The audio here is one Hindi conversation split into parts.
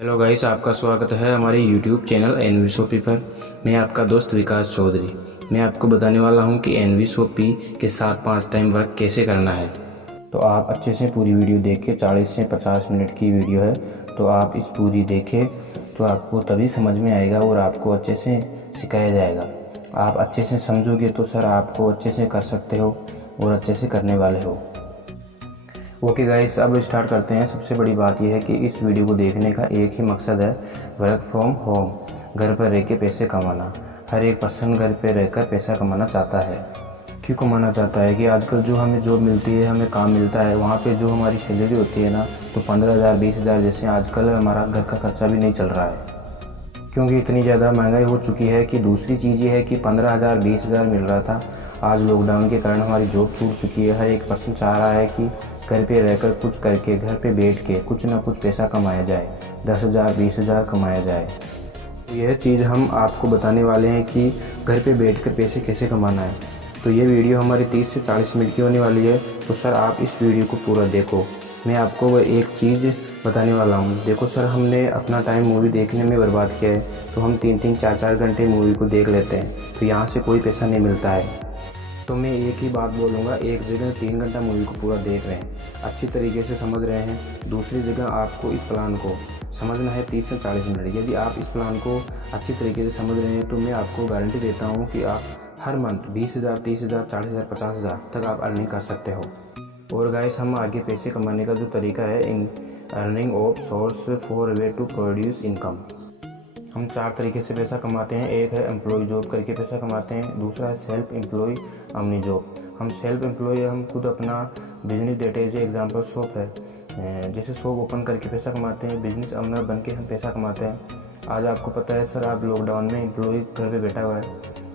हेलो गाइस, आपका स्वागत है हमारे यूट्यूब चैनल एनवी शॉपी पर। मैं आपका दोस्त विकास चौधरी। मैं आपको बताने वाला हूं कि एनवी शॉपी के साथ 5 टाइम वर्क कैसे करना है। तो आप अच्छे से पूरी वीडियो देखें। 40 से 50 मिनट की वीडियो है, तो आप इस पूरी देखें तो आपको तभी समझ में आएगा और आपको अच्छे से सिखाया जाएगा। आप अच्छे से समझोगे तो सर आपको अच्छे से कर सकते हो और अच्छे से करने वाले हो। ओके गाइस, अब स्टार्ट करते हैं। सबसे बड़ी बात यह है कि इस वीडियो को देखने का एक ही मकसद है, वर्क फ्रॉम होम, घर पर रह के पैसे कमाना। हर एक पर्सन घर पर रहकर पैसा कमाना चाहता है। क्यों कमाना चाहता है कि आजकल जो हमें जॉब मिलती है, हमें काम मिलता है, वहाँ पे जो हमारी सैलरी होती है ना, तो 15,000 20,000 जैसे आजकल हमारा घर का खर्चा भी नहीं चल रहा है। क्योंकि इतनी ज़्यादा महंगाई हो चुकी है। कि दूसरी चीज़ ये है कि 15,000 20,000 मिल रहा था, आज लॉकडाउन के कारण हमारी जॉब छूट चुकी है। हर एक पर्सन चाह रहा है कि घर पे रहकर कुछ करके, घर पे बैठ के कुछ ना कुछ पैसा कमाया जाए, 10,000 20,000 कमाया जाए। यह चीज़ हम आपको बताने वाले हैं कि घर पे बैठकर पैसे कैसे कमाना है। तो ये वीडियो हमारी 30 से 40 मिनट की होने वाली है। तो सर आप इस वीडियो को पूरा देखो। मैं आपको वो एक चीज़ बताने वाला हूँ। देखो सर, हमने अपना टाइम मूवी देखने में बर्बाद किया है, तो हम 3-3 4-4 घंटे मूवी को देख लेते हैं, तो यहाँ से कोई पैसा नहीं मिलता है। तो मैं एक ही बात बोलूँगा, एक जगह 3 घंटा मूवी को पूरा देख रहे हैं, अच्छी तरीके से समझ रहे हैं, दूसरी जगह आपको इस प्लान को समझना है 30 से 40 मिनट। यदि आप इस प्लान को अच्छी तरीके से समझ रहे हैं तो मैं आपको गारंटी देता हूँ कि आप हर मंथ 20,000 30,000 40,000 50,000 तक आप अर्निंग कर सकते हो। और गाइस, हम आगे पैसे कमाने का जो तरीका है, इन earning of source for way to produce income. हम 4 तरीके से पैसा कमाते हैं। एक है एम्प्लॉय जॉब करके पैसा कमाते हैं, दूसरा है सेल्फ एम्प्लॉय अपनी जॉब। हम सेल्फ एम्प्लॉय, हम खुद अपना बिजनेस देते हैं। जैसे एग्जांपल शॉप है, जैसे शॉप ओपन करके पैसा कमाते हैं, बिजनेस ओनर बन के हम पैसा कमाते हैं। आज आपको पता है सर, आप लॉकडाउन में एम्प्लॉय घर पे बैठा हुआ है,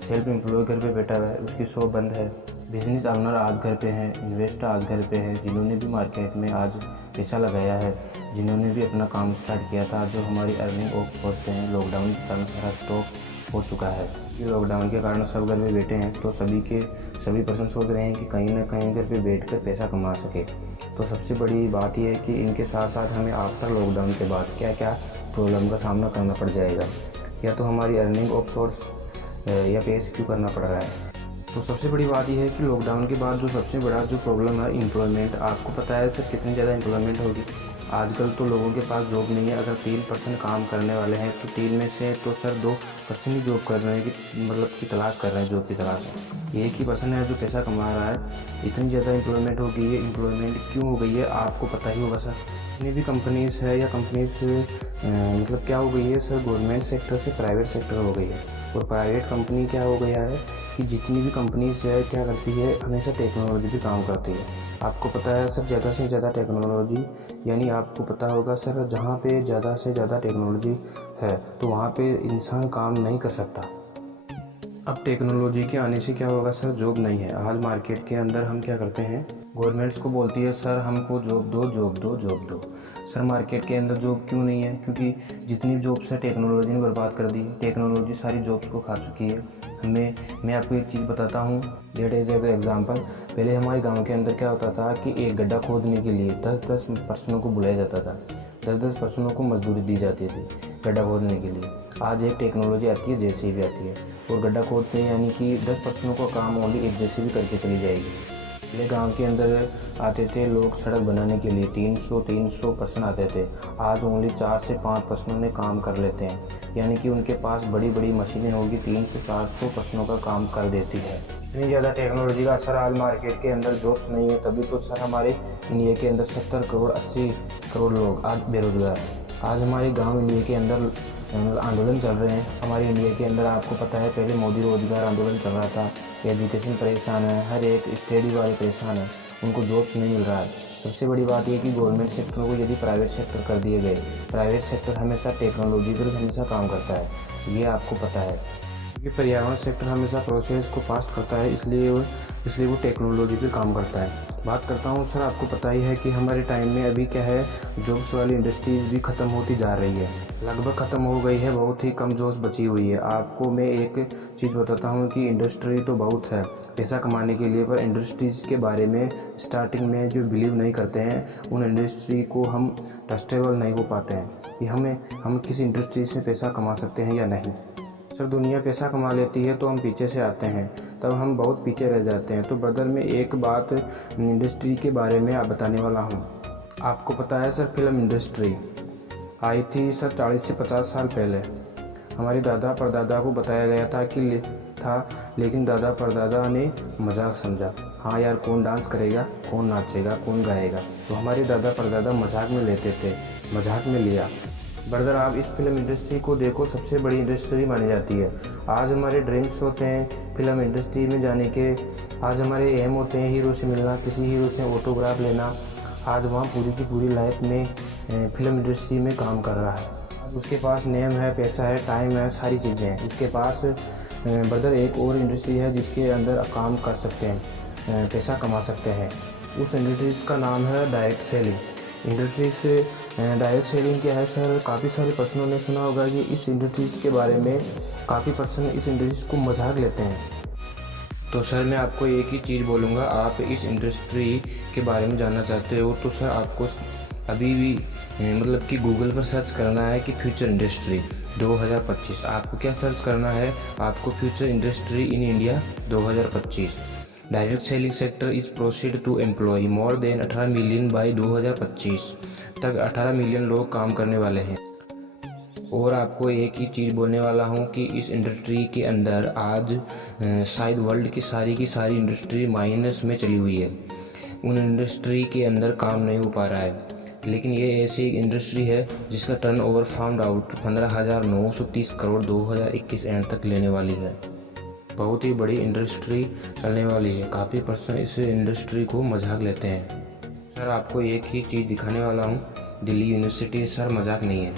सेल्फ एम्प्लॉय घर पे बैठा हुआ है, उसकी शॉप बंद है। बिजनेस ओनर आज घर पे हैं, इन्वेस्टर आज घर पे है, जिन्होंने भी मार्केट में आज पैसा लगाया है, जिन्होंने भी अपना काम स्टार्ट किया था। जो हमारी अर्निंग ऑफ सोर्स हैं, लॉकडाउन के कारण सारा स्टॉप हो चुका है। ये लॉकडाउन के कारण सब घर पे बैठे हैं, तो सभी पर्सन सोच रहे हैं कि कहीं ना कहीं घर पे बैठकर पैसा कमा सके। तो सबसे बड़ी बात यह है कि इनके साथ साथ हमें आफ्टर लॉकडाउन के बाद क्या क्या प्रॉब्लम का सामना करना पड़ जाएगा, या तो हमारी अर्निंग ऑफ सोर्स या पेस क्यों करना पड़ रहा है। तो सबसे बड़ी बात यह है कि लॉकडाउन के बाद जो सबसे बड़ा जो प्रॉब्लम है, एम्प्लॉयमेंट। आपको पता है सर कितनी ज़्यादा एम्प्लॉयमेंट होगी। आजकल तो लोगों के पास जॉब नहीं है। अगर 3% काम करने वाले हैं तो 3 में से तो सर 2% ही जॉब कर रहे हैं, कि मतलब की तलाश कर रहे हैं, जॉब की तलाश है। एक ही पर्सन है जो पैसा कमा रहा है। इतनी ज़्यादा एम्प्लॉयमेंट हो गई है। एम्प्लॉयमेंट क्यों हो गई है आपको पता ही होगा सर। जितनी भी कंपनीज़ है या कंपनीज मतलब क्या हो गई है सर, गवर्नमेंट सेक्टर से प्राइवेट सेक्टर हो गई है। और प्राइवेट कंपनी क्या हो गया है कि जितनी भी कंपनीज है क्या करती है, हमेशा टेक्नोलॉजी पे काम करती है। आपको पता है सर, ज़्यादा से ज़्यादा टेक्नोलॉजी, यानी आपको पता होगा सर, जहाँ पे ज़्यादा से ज़्यादा टेक्नोलॉजी है तो वहाँ पे इंसान काम नहीं कर सकता। अब टेक्नोलॉजी के आने से क्या होगा सर, जॉब नहीं है। आज मार्केट के अंदर हम क्या करते हैं, गवर्नमेंट्स को बोलती है सर हमको जॉब दो जॉब दो जॉब दो। सर मार्केट के अंदर जॉब क्यों नहीं है, क्योंकि जितनी जॉब्स है टेक्नोलॉजी ने बर्बाद कर दी। टेक्नोलॉजी सारी जॉब्स को खा चुकी है। मैं आपको एक चीज़ बताता हूँ, लेट एज एग्जाम्पल। पहले हमारे गांव के अंदर क्या होता था कि एक गड्ढा खोदने के लिए 10-10 पर्सनों को बुलाया जाता था, 10-10 पर्सनों को मजदूरी दी जाती थी गड्ढा खोदने के लिए। आज एक टेक्नोलॉजी आती है, जेसीबी आती है, और गड्ढा खोदते हैं, यानी कि 10 पर्सनों का काम ओनली एक जेसीबी करके चली जाएगी। पहले गांव के अंदर आते थे लोग सड़क बनाने के लिए, 300 पर्सन आते थे। आज ओनली 4 से 5 पर्सनों में काम कर लेते हैं, यानी कि उनके पास बड़ी बड़ी मशीनें होगी, 300-400 पर्सनों का काम कर देती है। इतनी ज़्यादा टेक्नोलॉजी का असर आज मार्केट के अंदर जॉब्स नहीं है। तभी तो सर हमारे इंडिया के अंदर 70 करोड़ 80 करोड़ लोग आज बेरोजगार हैं। आज हमारे गाँव इंडिया के अंदर आंदोलन चल रहे हैं। हमारे इंडिया के अंदर आपको पता है, पहले मोदी रोजगार आंदोलन चल रहा था, एजुकेशन परेशान है, हर एक स्टडी वाले परेशान है, उनको जॉब्स नहीं मिल रहा है। सबसे बड़ी बात यह कि गवर्नमेंट सेक्टर को यदि प्राइवेट सेक्टर कर दिए गए, प्राइवेट सेक्टर हमेशा टेक्नोलॉजी पर हमेशा काम करता है, ये आपको पता है। क्योंकि पर्यावरण सेक्टर हमेशा प्रोसेस को फास्ट करता है, इसलिए वो टेक्नोलॉजी पे काम करता है। बात करता हूँ सर, आपको पता ही है कि हमारे टाइम में अभी क्या है, जॉब्स वाली इंडस्ट्रीज भी ख़त्म होती जा रही है, लगभग ख़त्म हो गई है, बहुत ही कम जॉब्स बची हुई है। आपको मैं एक चीज़ बताता हूँ कि इंडस्ट्री तो बहुत है पैसा कमाने के लिए, पर इंडस्ट्रीज़ के बारे में स्टार्टिंग में जो बिलीव नहीं करते हैं, उन इंडस्ट्री को हम ट्रस्टेबल नहीं हो पाते हैं कि हम किस इंडस्ट्री से पैसा कमा सकते हैं या नहीं। सर, दुनिया पैसा कमा लेती है तो हम पीछे से आते हैं, तब हम बहुत पीछे रह जाते हैं। तो ब्रदर, मैं एक बात इंडस्ट्री के बारे में आप बताने वाला हूँ। आपको पता है सर, फिल्म इंडस्ट्री आई थी सर 40 से 50 साल पहले। हमारे दादा परदादा को बताया गया था लेकिन दादा परदादा ने मजाक समझा। हाँ यार, कौन डांस करेगा, कौन नाचेगा, कौन गाएगा, तो हमारे दादा परदादा मजाक में लेते थे, मजाक में लिया। ब्रदर, आप इस फिल्म इंडस्ट्री को देखो, सबसे बड़ी इंडस्ट्री मानी जाती है। आज हमारे ड्रीम्स होते हैं फिल्म इंडस्ट्री में जाने के, आज हमारे एम होते हैं हीरो से मिलना, किसी हीरो से ऑटोग्राफ लेना। आज वहाँ पूरी की पूरी लाइफ में फिल्म इंडस्ट्री में काम कर रहा है। आज उसके पास नेम है, पैसा है, टाइम है, सारी चीज़ें हैं उसके पास। ब्रदर, एक और इंडस्ट्री है जिसके अंदर काम कर सकते हैं, पैसा कमा सकते हैं। उस इंडस्ट्रीज का नाम है डायरेक्ट सेलिंग इंडस्ट्री से। डायरेक्ट सेलिंग क्या है सर, काफ़ी सारे पर्सनों ने सुना होगा कि इस इंडस्ट्रीज़ के बारे में काफ़ी पर्सन इस इंडस्ट्रीज को मजाक लेते हैं। तो सर, मैं आपको एक ही चीज़ बोलूँगा, आप इस इंडस्ट्री के बारे में जानना चाहते हो तो सर आपको अभी भी मतलब कि गूगल पर सर्च करना है कि फ्यूचर इंडस्ट्री 2025। आपको क्या सर्च करना है, आपको future industry in India 2025। Direct selling sector is proceed to employ more than 18 million by 2025 तक 18 मिलियन लोग काम करने वाले हैं। और आपको एक ही चीज़ बोलने वाला हूँ कि इस इंडस्ट्री के अंदर आज शायद वर्ल्ड की सारी इंडस्ट्री माइनस में चली हुई है। उन इंडस्ट्री के अंदर काम नहीं हो पा रहा है, लेकिन ये ऐसी एक इंडस्ट्री है जिसका turnover found out 15,930 crore 2021 and तक लेने वाली है। बहुत ही बड़ी इंडस्ट्री चलने वाली है। काफ़ी पर्सन इस इंडस्ट्री को मजाक लेते हैं। सर, आपको एक ही चीज़ दिखाने वाला हूँ, दिल्ली यूनिवर्सिटी। सर, मजाक नहीं है,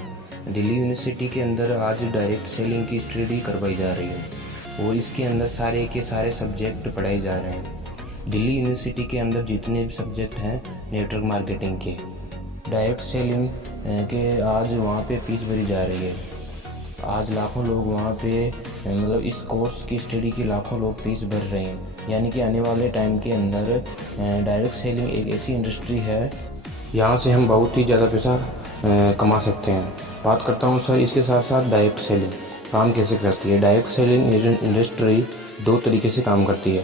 दिल्ली यूनिवर्सिटी के अंदर आज डायरेक्ट सेलिंग की स्टडी करवाई जा रही है और इसके अंदर सारे के सारे सब्जेक्ट पढ़ाए जा रहे हैं। दिल्ली यूनिवर्सिटी के अंदर जितने भी सब्जेक्ट हैं नेटवर्क मार्केटिंग के, डायरेक्ट सेलिंग के, आज वहाँ पे फीस भरी जा रही है। आज लाखों लोग वहाँ पे मतलब इस कोर्स की स्टडी की लाखों लोग फीस भर रहे हैं। यानी कि आने वाले टाइम के अंदर डायरेक्ट सेलिंग एक ऐसी इंडस्ट्री है, यहाँ से हम बहुत ही ज़्यादा पैसा कमा सकते हैं। बात करता हूँ सर, इसके साथ साथ डायरेक्ट सेलिंग काम कैसे करती है। डायरेक्ट सेलिंग इंडस्ट्री दो तरीके से काम करती है।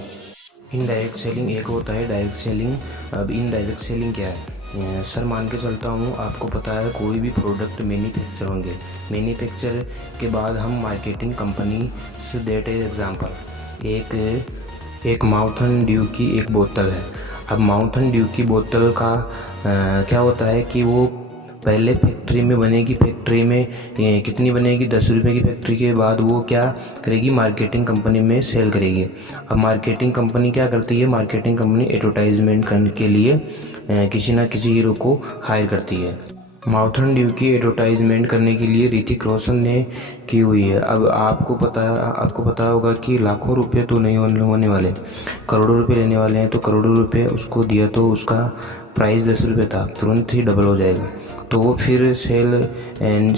इनडायरेक्ट सेलिंग एक होता है डायरेक्ट सेलिंग। अब इनडायरेक्ट सेलिंग क्या है सर, मान के चलता हूँ, आपको पता है कोई भी प्रोडक्ट मैन्युफैक्चर होंगे, मैन्युफैक्चर के बाद हम मार्केटिंग कंपनी से देट एग्जांपल एक माउंटेन ड्यू की एक बोतल है। अब माउंटेन ड्यू की बोतल का क्या होता है कि वो पहले फैक्ट्री में बनेगी, फैक्ट्री में कितनी बनेगी, 10 रुपये की फैक्ट्री के बाद वो क्या करेगी, मार्केटिंग कंपनी में सेल करेगी। अब मार्केटिंग कंपनी क्या करती है, मार्केटिंग कंपनी एडवर्टाइजमेंट करने के लिए किसी ना किसी हीरो को हायर करती है। माउंटेन ड्यू की एडवर्टाइजमेंट करने के लिए ऋतिक रोशन ने की हुई है। अब आपको पता होगा कि लाखों रुपए तो नहीं होने वाले, करोड़ों रुपए लेने वाले हैं। तो करोड़ों रुपए उसको दिया तो उसका प्राइस 10 रुपये था, तुरंत ही डबल हो जाएगा। तो वो फिर सेल एंड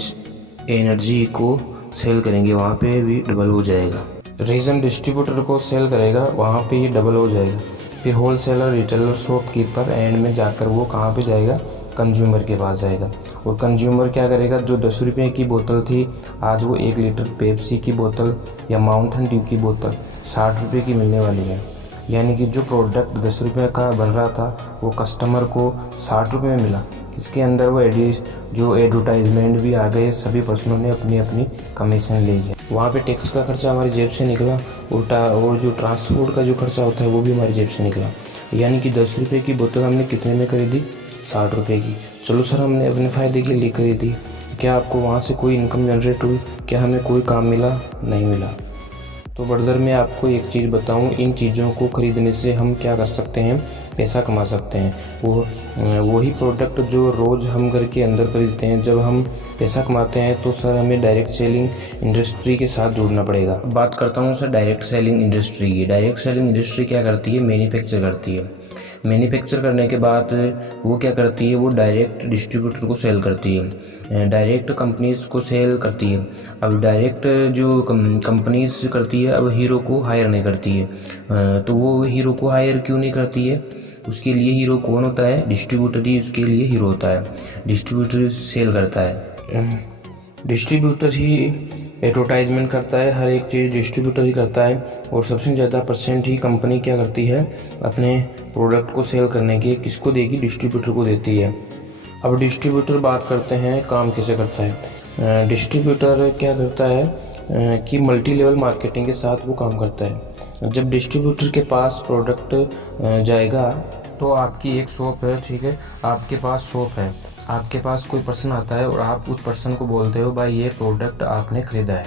एनर्जी को सेल करेंगे, वहाँ पे भी डबल हो जाएगा। रीजन डिस्ट्रीब्यूटर को सेल करेगा, वहाँ पे ये डबल हो जाएगा। फिर होलसेलर, रिटेलर, शॉपकीपर, एंड में जाकर वो कहाँ पे जाएगा, कंज्यूमर के पास जाएगा। और कंज्यूमर क्या करेगा, जो 10 रुपये की बोतल थी, आज वो 1 लीटर पेप्सी की बोतल या माउंटेन ड्यू की बोतल 60 रुपये की मिलने वाली है। यानी कि जो प्रोडक्ट 10 रुपये का बन रहा था वो कस्टमर को 60 रुपये में मिला। इसके अंदर वो जो एडवर्टाइजमेंट भी आ गए, सभी पर्सनों ने अपनी अपनी कमीशन ली है। वहाँ पे टैक्स का खर्चा हमारी जेब से निकला, और जो ट्रांसपोर्ट का जो खर्चा होता है वो भी हमारी जेब से निकला। यानी कि 10 रुपये की बोतल हमने कितने में खरीदी, 60 रुपये की। चलो सर, हमने अपने फ़ायदे के लिए खरीदी। क्या आपको वहाँ से कोई इनकम जनरेट हुई, क्या हमें कोई काम मिला, नहीं मिला। तो ब्रदर मैं आपको एक चीज़ बताऊं, इन चीज़ों को ख़रीदने से हम क्या कर सकते हैं, पैसा कमा सकते हैं। वही प्रोडक्ट जो रोज़ हम घर के अंदर खरीदते हैं, जब हम पैसा कमाते हैं तो सर हमें डायरेक्ट सेलिंग इंडस्ट्री के साथ जुड़ना पड़ेगा। बात करता हूँ सर डायरेक्ट सेलिंग इंडस्ट्री की। डायरेक्ट सेलिंग इंडस्ट्री क्या करती है, मैन्युफैक्चर करती है। मैन्युफैक्चर करने के बाद वो क्या करती है, वो डायरेक्ट डिस्ट्रीब्यूटर को सेल करती है, डायरेक्ट कंपनीज़ को सेल करती है। अब डायरेक्ट जो कंपनीज़ करती है, अब हीरो को हायर नहीं करती है। तो वो हीरो को हायर क्यों नहीं करती है, उसके लिए हीरो कौन होता है, डिस्ट्रीब्यूटर ही उसके लिए हीरो होता है। डिस्ट्रीब्यूटर सेल करता है, डिस्ट्रीब्यूटर ही एडवर्टाइजमेंट करता है, हर एक चीज़ डिस्ट्रीब्यूटर ही करता है। और सबसे ज़्यादा परसेंट ही कंपनी क्या करती है, अपने प्रोडक्ट को सेल करने की किसको देगी, डिस्ट्रीब्यूटर को देती है। अब डिस्ट्रीब्यूटर बात करते हैं काम कैसे करता है। डिस्ट्रीब्यूटर क्या करता है कि मल्टी लेवल मार्केटिंग के साथ वो काम करता है। जब डिस्ट्रीब्यूटर के पास प्रोडक्ट जाएगा तो आपकी एक शॉप है, ठीक है, आपके पास शॉप है, आपके पास कोई पर्सन आता है और आप उस पर्सन को बोलते हो भाई ये प्रोडक्ट आपने ख़रीदा है,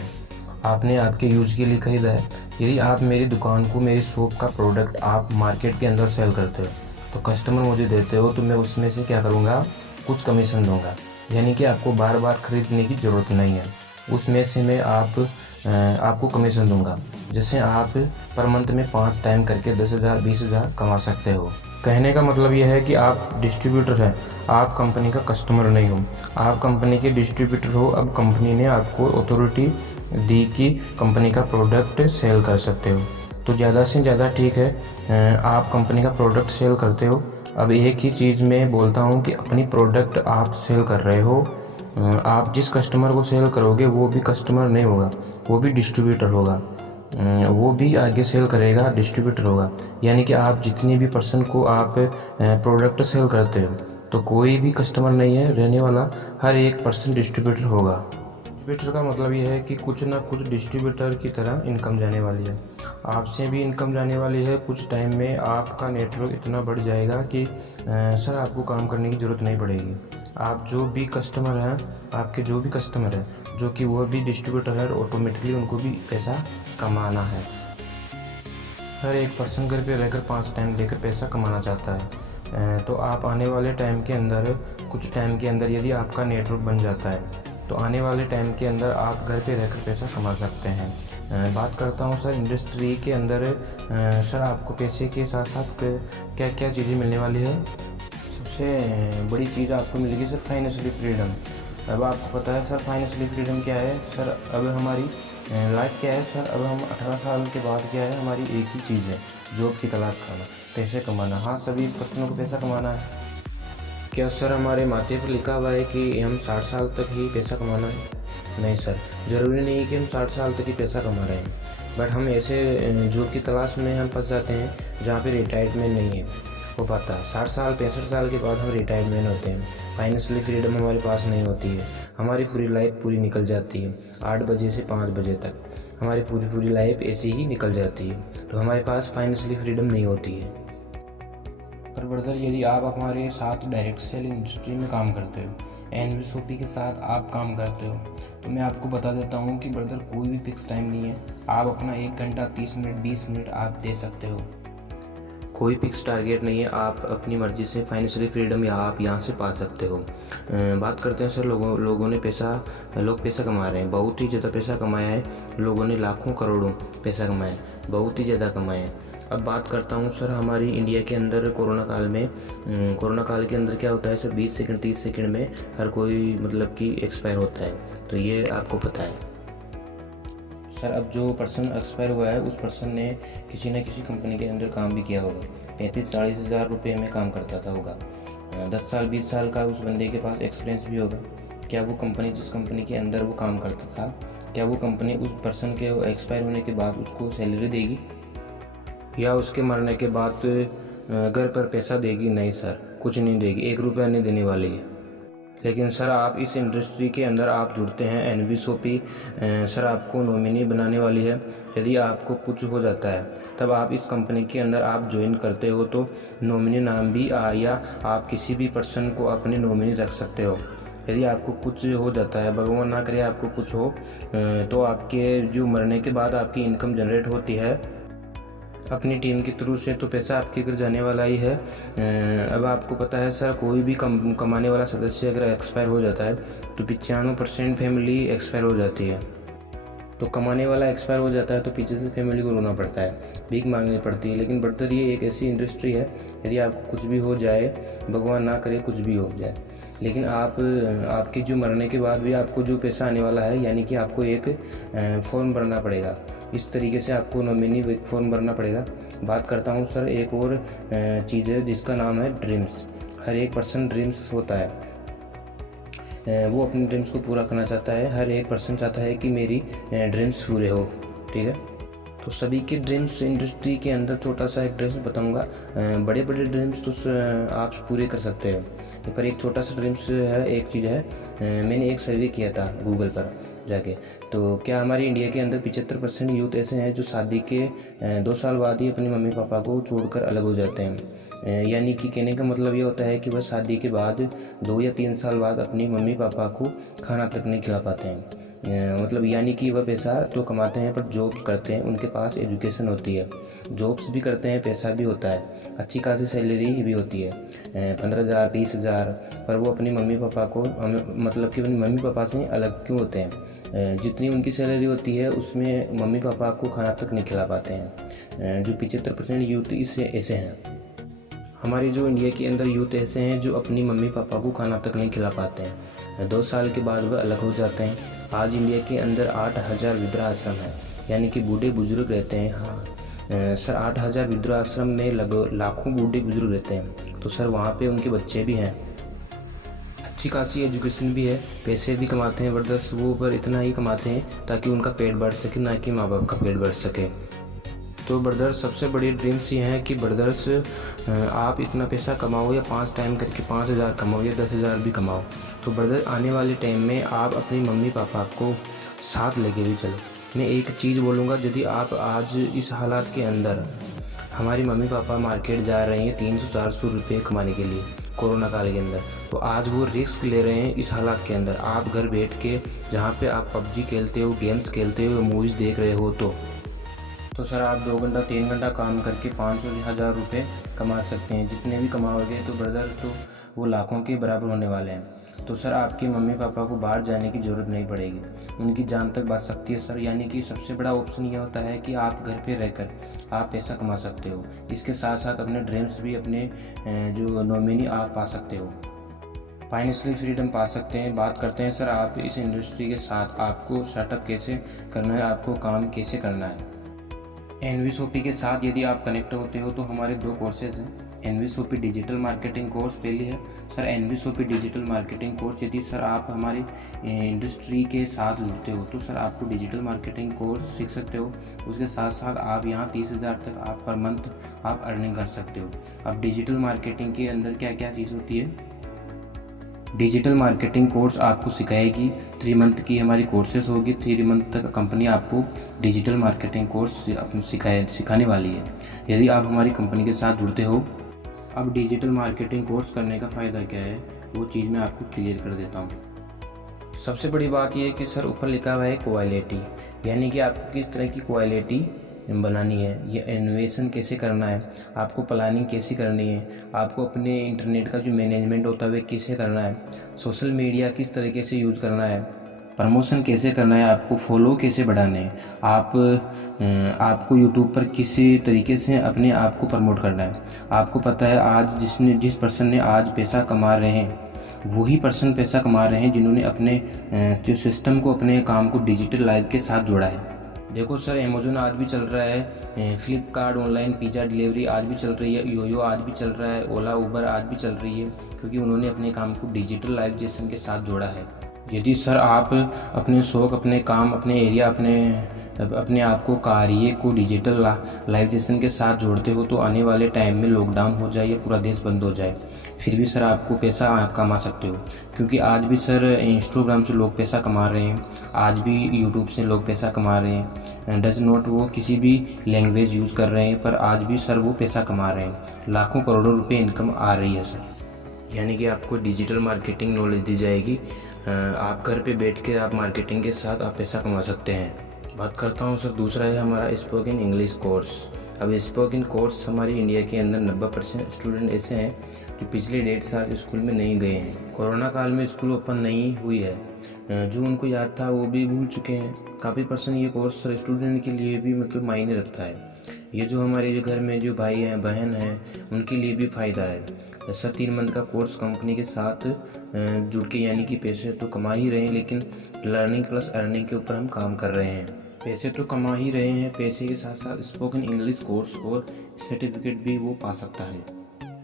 आपने आपके यूज़ के लिए ख़रीदा है। यदि आप मेरी दुकान को, मेरी शॉप का प्रोडक्ट आप मार्केट के अंदर सेल करते हो तो कस्टमर मुझे देते हो, तो मैं उसमें से क्या करूँगा, कुछ कमीशन दूँगा। यानी कि आपको बार बार ख़रीदने की ज़रूरत नहीं है, उसमें से मैं आपको कमीशन दूँगा, जिससे आप पर मंथ में 5 टाइम करके 10,000 20,000 कमा सकते हो। कहने का मतलब यह है कि आप डिस्ट्रीब्यूटर हैं, आप कंपनी का कस्टमर नहीं हो, आप कंपनी के डिस्ट्रीब्यूटर हो। अब कंपनी ने आपको अथॉरिटी दी कि कंपनी का प्रोडक्ट सेल कर सकते हो, तो ज़्यादा से ज़्यादा ठीक है आप कंपनी का प्रोडक्ट सेल करते हो। अब एक ही चीज़ मैं बोलता हूँ कि अपनी प्रोडक्ट आप सेल कर रहे हो, आप जिस कस्टमर को सेल करोगे वो भी कस्टमर नहीं होगा, वो भी डिस्ट्रीब्यूटर होगा, वो भी आगे सेल करेगा, डिस्ट्रीब्यूटर होगा। यानी कि आप जितनी भी पर्सन को आप प्रोडक्ट सेल करते हो तो कोई भी कस्टमर नहीं है रहने वाला, हर एक पर्सन डिस्ट्रीब्यूटर होगा। डिस्ट्रीब्यूटर का मतलब ये है कि कुछ ना कुछ डिस्ट्रीब्यूटर की तरह इनकम जाने वाली है, आपसे भी इनकम जाने वाली है। कुछ टाइम में आपका नेटवर्क इतना बढ़ जाएगा कि सर आपको काम करने की ज़रूरत नहीं पड़ेगी। आप जो भी कस्टमर हैं, आपके जो भी कस्टमर हैं, जो कि वो भी डिस्ट्रीब्यूटर है, ऑटोमेटिकली उनको भी पैसा कमाना है। हर एक पर्सन घर पे रहकर 5 टाइम देकर पैसा कमाना चाहता है। तो आप आने वाले टाइम के अंदर, कुछ टाइम के अंदर यदि आपका नेटवर्क बन जाता है तो आने वाले टाइम के अंदर आप घर पे रहकर पैसा कमा सकते हैं। बात करता हूँ सर इंडस्ट्री के अंदर, सर आपको पैसे के साथ साथ क्या क्या चीज़ें मिलने वाली है। सबसे बड़ी चीज़ आपको मिलेगी सर फाइनेंशियली फ्रीडम। अब आपको पता है सर फाइनेंशियली फ्रीडम क्या है सर, अब हमारी लाइफ क्या है सर, अब हम 18 साल के बाद क्या है, हमारी एक ही चीज़ है, जॉब की तलाश करना, पैसे कमाना। हाँ, सभी पर्सनों को पैसा कमाना है। क्या सर हमारे माथे पर लिखा हुआ है कि हम 60 साल तक ही पैसा कमाना है? नहीं सर, ज़रूरी नहीं है कि हम 60 साल तक ही पैसा कमा रहे हैं, बट हम ऐसे जॉब की तलाश में हम फंस जाते हैं जहाँ पे रिटायरमेंट नहीं हो पाता। 60 साल 65 साल के बाद हम रिटायरमेंट होते हैं, फाइनेंशियली फ्रीडम हमारे पास नहीं होती है, हमारी पूरी लाइफ पूरी निकल जाती है। 8 बजे से 5 बजे तक हमारी पूरी लाइफ ऐसी ही निकल जाती है, तो हमारे पास फाइनेंशियली फ्रीडम नहीं होती है। पर ब्रदर यदि आप हमारे साथ डायरेक्ट सेलिंग इंडस्ट्री में काम करते हो, एनवीएसओपी के साथ आप काम करते हो, तो मैं आपको बता देता हूँ कि ब्रदर कोई भी फिक्स टाइम नहीं है। आप अपना 1 घंटा 30 मिनट 20 मिनट आप दे सकते हो, कोई फिक्स टारगेट नहीं है। आप अपनी मर्ज़ी से फाइनेंशियली फ्रीडम आप यहाँ से पा सकते हो। बात करते हैं सर लोगों ने लोग पैसा कमा रहे हैं, बहुत ही ज़्यादा पैसा कमाया है, लोगों ने लाखों करोड़ों पैसा कमाया है, बहुत ही ज़्यादा कमाया है। अब बात करता हूँ सर हमारी इंडिया के अंदर कोरोना काल के अंदर क्या होता है सर, 20 सेकंड 30 सेकंड में हर कोई मतलब कि एक्सपायर होता है, तो ये आपको पता है सर। अब जो पर्सन एक्सपायर हुआ है उस पर्सन ने किसी न किसी कंपनी के अंदर काम भी किया होगा, 35-40 हज़ार रुपये में काम करता था होगा, 10 साल 20 साल का उस बंदे के पास एक्सपीरियंस भी होगा। क्या वो कंपनी, जिस कंपनी के अंदर वो काम करता था, क्या वो कंपनी उस पर्सन के एक्सपायर होने के बाद उसको सैलरी देगी या उसके मरने के बाद घर पर पैसा देगी? नहीं सर, कुछ नहीं देगी, 1 रुपया नहीं देने वाली है। लेकिन सर आप इस इंडस्ट्री के अंदर आप जुड़ते हैं, एनवीएसओपी सर आपको नॉमिनी बनाने वाली है। यदि आपको कुछ हो जाता है तब आप इस कंपनी के अंदर आप ज्वाइन करते हो तो नॉमिनी नाम भी या आप किसी भी पर्सन को अपने नॉमिनी रख सकते हो। यदि आपको कुछ हो जाता है, भगवान ना करे आपको कुछ हो, तो आपके जो मरने के बाद आपकी इनकम जनरेट होती है अपनी टीम के थ्रू से, तो पैसा आपके घर जाने वाला ही है। अब आपको पता है सर, कोई भी कमाने वाला सदस्य अगर एक्सपायर हो जाता है तो 95% फैमिली एक्सपायर हो जाती है। तो कमाने वाला एक्सपायर हो जाता है तो पीछे से फैमिली को रोना पड़ता है, भीख मांगनी पड़ती है। लेकिन ब्रदर ये एक ऐसी इंडस्ट्री है, यदि आपको कुछ भी हो जाए, भगवान ना करे कुछ भी हो जाए, लेकिन आपके जो मरने के बाद भी आपको जो पैसा आने वाला है, यानी कि आपको एक फॉर्म भरना पड़ेगा। इस तरीके से आपको नॉमिनी फॉर्म भरना पड़ेगा। बात करता हूँ सर एक और चीज़ है जिसका नाम है ड्रीम्स। हर एक पर्सन ड्रीम्स होता है, वो अपने ड्रीम्स को पूरा करना चाहता है। हर एक पर्सन चाहता है कि मेरी ड्रीम्स पूरे हो, ठीक है। तो सभी के ड्रीम्स इंडस्ट्री के अंदर छोटा सा एक ड्रीम्स बताऊंगा। बड़े बड़े ड्रीम्स तो आप पूरे कर सकते हो, पर एक छोटा सा ड्रीम्स है, एक चीज़ है। मैंने एक सर्वे किया था गूगल पर जाके, तो क्या हमारे इंडिया के अंदर 75% यूथ ऐसे हैं जो शादी के 2 साल बाद ही अपने मम्मी पापा को छोड़कर अलग हो जाते हैं। यानी कि कहने का मतलब ये होता है कि वह शादी के बाद 2 या 3 साल बाद अपनी मम्मी पापा को खाना तक नहीं खिला पाते हैं। मतलब यानी कि वह पैसा तो कमाते हैं पर जॉब करते हैं, उनके पास एजुकेशन होती है, जॉब्स भी करते हैं, पैसा भी होता है, अच्छी खासी सैलरी भी होती है, 15,000 20,000, पर वो अपनी मम्मी पापा को मतलब कि अपनी मम्मी पापा से अलग क्यों होते हैं। जितनी उनकी सैलरी होती है उसमें मम्मी पापा को खाना तक नहीं खिला पाते हैं। जो 75% यूथ इससे ऐसे हैं। हमारे जो इंडिया के अंदर यूथ ऐसे हैं जो अपनी मम्मी पापा को खाना तक नहीं खिला पाते हैं। 2 साल के बाद वह अलग हो जाते हैं। आज इंडिया के अंदर 8,000 वृद्धाश्रम है, यानी कि बूढ़े बुजुर्ग रहते हैं। हाँ सर, 8,000 वृद्धाश्रम में लगभग लाखों बूढ़े बुजुर्ग रहते हैं। तो सर वहाँ पे उनके बच्चे भी हैं, अच्छी खासी एजुकेशन भी है, पैसे भी कमाते हैं ब्रदर्स वो, पर इतना ही कमाते हैं ताकि उनका पेट बढ़ सके, ना कि माँ बाप का पेट बढ़ सके। तो ब्रदर्स सबसे बड़ी ड्रीम्स ये हैं कि ब्रदर्स आप इतना पैसा कमाओ, या 5 टाइम करके 5,000 कमाओ या 10,000 भी कमाओ, तो ब्रदर आने वाले टाइम में आप अपनी मम्मी पापा को साथ लेके भी चलो। मैं एक चीज़ बोलूँगा, यदि आप आज इस हालात के अंदर, हमारी मम्मी पापा मार्केट जा रहे हैं 300-400 रुपये कमाने के लिए कोरोना काल के अंदर, तो आज वो रिस्क ले रहे हैं इस हालात के अंदर। आप घर बैठ के जहाँ पे आप पबजी खेलते हो, गेम्स खेलते हो, मूवीज़ देख रहे हो, तो सर आप 2 घंटा 3 घंटा काम करके 500-1000 रुपये कमा सकते हैं। जितने भी कमाओगे तो ब्रदर तो वो लाखों के बराबर होने वाले हैं। तो सर आपके मम्मी पापा को बाहर जाने की ज़रूरत नहीं पड़ेगी, उनकी जान तक बच सकती है सर। यानी कि सबसे बड़ा ऑप्शन ये होता है कि आप घर पे रहकर आप पैसा कमा सकते हो। इसके साथ साथ अपने ड्रीम्स भी, अपने जो नॉमिनी आप पा सकते हो, फाइनेंशियल फ्रीडम पा सकते हैं। बात करते हैं सर आप इस इंडस्ट्री के साथ आपको सेटअप कैसे करना है, आपको काम कैसे करना है। एनवीएसओपी के साथ यदि आप कनेक्ट होते हो तो हमारे 2 कोर्सेज हैं। एनवीएसओपी डिजिटल मार्केटिंग कोर्स पहली है सर, एनवीएसओपी डिजिटल मार्केटिंग कोर्स। यदि सर आप हमारी इंडस्ट्री के साथ जुड़ते हो तो सर आपको डिजिटल मार्केटिंग कोर्स सीख सकते हो। उसके साथ साथ आप यहाँ 30,000 तक आप पर मंथ आप अर्निंग कर सकते हो। अब डिजिटल मार्केटिंग के अंदर क्या क्या चीज़ होती है, डिजिटल मार्केटिंग कोर्स आपको सिखाएगी। 3 मंथ की हमारी कोर्सेज होगी, 3 मंथ तक कंपनी आपको डिजिटल मार्केटिंग कोर्स सिखाने वाली है, यदि आप हमारी कंपनी के साथ जुड़ते हो। अब डिजिटल मार्केटिंग कोर्स करने का फ़ायदा क्या है, वो चीज़ मैं आपको क्लियर कर देता हूँ। सबसे बड़ी बात यह है कि सर ऊपर लिखा हुआ है क्वालिटी, यानी कि आपको किस तरह की क्वालिटी बनानी है, ये इन्वेशन कैसे करना है, आपको प्लानिंग कैसी करनी है, आपको अपने इंटरनेट का जो मैनेजमेंट होता है वह कैसे करना है, सोशल मीडिया किस तरीके से यूज़ करना है, प्रमोशन कैसे करना है, आपको फॉलो कैसे बढ़ाने हैं, आपको यूट्यूब पर किसी तरीके से अपने आप को प्रमोट करना है। आपको पता है आज जिस पर्सन ने आज पैसा कमा रहे हैं वही पर्सन पैसा कमा रहे हैं जिन्होंने अपने जो सिस्टम को, अपने काम को डिजिटल लाइफ के साथ जोड़ा है। देखो सर अमेज़न आज भी चल रहा है, फ्लिपकार्ट ऑनलाइन पिज़्ज़ा डिलीवरी आज भी चल रही है, योयो आज भी चल रहा है, ओला उबर आज भी चल रही है, क्योंकि उन्होंने अपने काम को डिजिटल लाइफेशन के साथ जोड़ा है। यदि सर आप अपने शौक, अपने काम, अपने एरिया, अपने आप को, कार्य को डिजिटल लाइफेशन के साथ जोड़ते हो तो आने वाले टाइम में लॉकडाउन हो जाए या पूरा देश बंद हो जाए, फिर भी सर आपको पैसा कमा सकते हो। क्योंकि आज भी सर इंस्टाग्राम से लोग पैसा कमा रहे हैं, आज भी यूट्यूब से लोग पैसा कमा रहे हैं, डज नॉट वो किसी भी लैंग्वेज यूज़ कर रहे हैं, पर आज भी सर वो पैसा कमा रहे हैं, लाखों करोड़ों रुपए इनकम आ रही है सर। यानी कि आपको डिजिटल मार्केटिंग नॉलेज दी जाएगी। आप घर पे बैठ के आप मार्केटिंग के साथ आप पैसा कमा सकते हैं। बात करता हूँ सर, दूसरा है हमारा स्पोकन इंग्लिश कोर्स। अब स्पोकन कोर्स हमारी इंडिया के अंदर 90% स्टूडेंट ऐसे हैं जो पिछले 1.5 साल स्कूल में नहीं गए हैं। कोरोना काल में स्कूल ओपन नहीं हुई है, जो उनको याद था वो भी भूल चुके हैं। काफ़ी परसेंट ये कोर्स सर स्टूडेंट के लिए भी मतलब मायने रखता है। ये जो हमारे जो घर में जो भाई हैं बहन हैं उनके लिए भी फ़ायदा है। सर 3 मंथ का कोर्स कंपनी के साथ जुड़ के, यानी कि पैसे तो कमा ही रहे हैं, लेकिन लर्निंग प्लस अर्निंग के ऊपर हम काम कर रहे हैं। पैसे तो कमा ही रहे हैं, पैसे के साथ साथ स्पोकन इंग्लिश कोर्स और सर्टिफिकेट भी वो पा सकता है।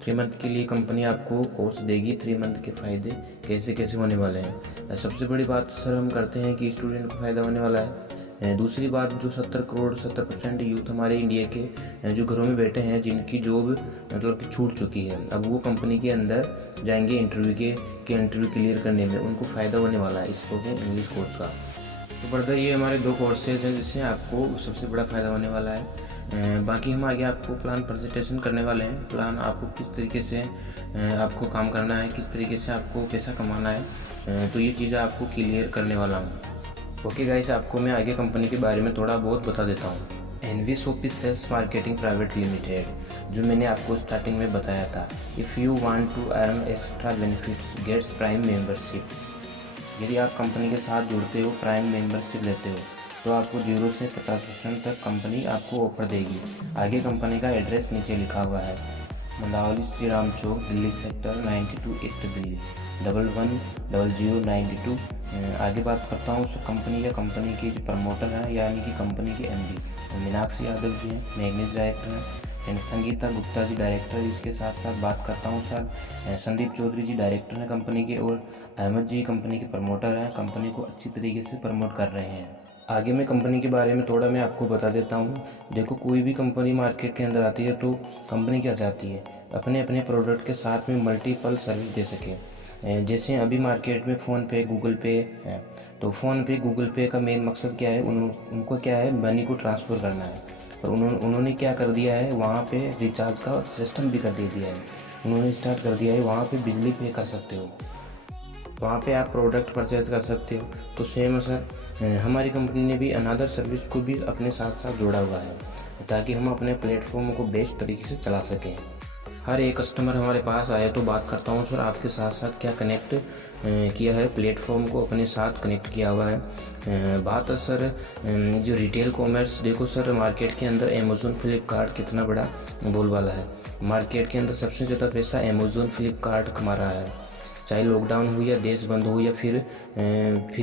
3 मंथ के लिए कंपनी आपको कोर्स देगी। 3 मंथ के फ़ायदे कैसे कैसे होने वाले हैं। सबसे बड़ी बात सर हम करते हैं कि स्टूडेंट को फ़ायदा होने वाला है। दूसरी बात, जो 70% यूथ हमारे इंडिया के जो घरों में बैठे हैं, जिनकी जॉब मतलब कि छूट चुकी है, अब वो कंपनी के अंदर जाएंगे इंटरव्यू इंटरव्यू क्लियर करने में, उनको फ़ायदा होने वाला है स्पोकन इंग्लिश कोर्स का। तो ब्रदर ये हमारे 2 कोर्सेज हैं जिससे आपको सबसे बड़ा फ़ायदा होने वाला है। बाकी हम आगे आपको प्लान प्रेजेंटेशन करने वाले हैं। प्लान आपको किस तरीके से आपको काम करना है, किस तरीके से आपको पैसा कमाना है, तो ये चीज़ें आपको क्लियर करने वाला हूँ। ओके गाइस, आपको मैं आगे कंपनी के बारे में थोड़ा बहुत बता देता हूँ। NVSOP sales marketing private limited, जो मैंने आपको स्टार्टिंग में बताया था। If you want to earn extra benefits, gets prime membership. यदि आप कंपनी के साथ जुड़ते हो, प्राइम मेंबरशिप लेते हो, तो आपको 0 से 50% तक कंपनी आपको ऑफर देगी। आगे कंपनी का एड्रेस नीचे लिखा हुआ है, मंडावली श्री राम चौक, दिल्ली सेक्टर 92 ईस्ट दिल्ली 110092। आगे बात करता हूँ उस कंपनी कंपनी के जो प्रमोटर हैं, यानी कि कंपनी के एमडी मीनाक्षी यादव जी हैं, मैग्नेज डायरेक्टर हैं, एंड संगीता गुप्ता जी डायरेक्टर। इसके साथ साथ बात करता हूँ सर संदीप चौधरी जी डायरेक्टर हैं कंपनी के, और अहमद जी कंपनी के प्रमोटर हैं। कंपनी को अच्छी तरीके से प्रमोट कर रहे हैं। आगे मैं कंपनी के बारे में थोड़ा मैं आपको बता देता हूँ। देखो, कोई भी कंपनी मार्केट के अंदर आती है तो कंपनी क्या चाहती है, अपने अपने प्रोडक्ट के साथ में मल्टीपल सर्विस दे सके। जैसे अभी मार्केट में फ़ोन पे गूगल पे है, तो फ़ोन पे गूगल पे का मेन मकसद क्या है, उनको क्या है, मनी को ट्रांसफ़र करना है। पर उन्होंने क्या कर दिया है, वहाँ पे रिचार्ज का सिस्टम भी कर दे दिया है। उन्होंने स्टार्ट कर दिया है, वहाँ पे बिजली पे कर सकते हो, वहाँ पे आप प्रोडक्ट परचेज कर सकते हो। तो सेम सर हमारी कंपनी ने भी अनदर सर्विस को भी अपने साथ साथ जोड़ा हुआ है, ताकि हम अपने प्लेटफॉर्म को बेस्ट तरीके से चला सकें। हर एक कस्टमर हमारे पास आए तो बात करता हूँ सर आपके साथ साथ क्या कनेक्ट किया है, प्लेटफॉर्म को अपने साथ कनेक्ट किया हुआ है। बात है सर जो रिटेल कॉमर्स, देखो सर मार्केट के अंदर अमेज़ॉन फ्लिपकार्ट कितना बड़ा बोलबाला है। मार्केट के अंदर सबसे ज़्यादा पैसा अमेज़ॉन फ्लिपकार्ट कमा रहा है, चाहे लॉकडाउन हो या देश बंद हो या फिर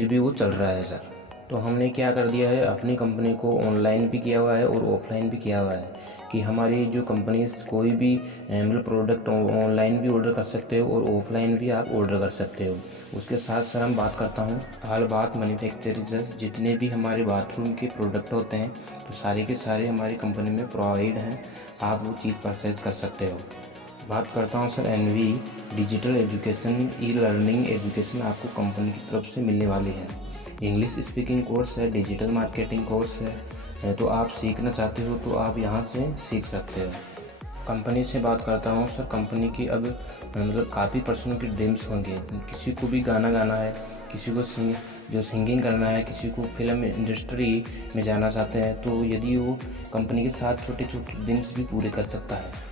भी वो चल रहा है सर। तो हमने क्या कर दिया है, अपनी कंपनी को ऑनलाइन भी किया हुआ है और ऑफलाइन भी किया हुआ है, कि हमारी जो कंपनी कोई भी मतलब प्रोडक्ट ऑनलाइन भी ऑर्डर कर सकते हो और ऑफलाइन भी आप ऑर्डर कर सकते हो। उसके साथ सर हम बात करता हूँ हाल बात मैन्युफैक्चरर्स, जितने भी हमारे बाथरूम के प्रोडक्ट होते हैं तो सारे के सारे हमारी कंपनी में प्रोवाइड हैं, आप वो चीज़ परचेज कर सकते हो। बात करता हूँ sir NV digital education, e learning education आपको कंपनी की तरफ से मिलने वाली है। इंग्लिश स्पीकिंग कोर्स है, डिजिटल मार्केटिंग कोर्स है, तो आप सीखना चाहते हो तो आप यहाँ से सीख सकते हो। कंपनी से बात करता हूँ सर, कंपनी की अब मतलब काफ़ी पर्सनों की ड्रीम्स होंगे। किसी को भी गाना गाना है, किसी को सिंगिंग करना है, किसी को फिल्म इंडस्ट्री में जाना चाहते हैं, तो यदि वो कंपनी के साथ छोटे छोटे ड्रीम्स भी पूरे कर सकता है।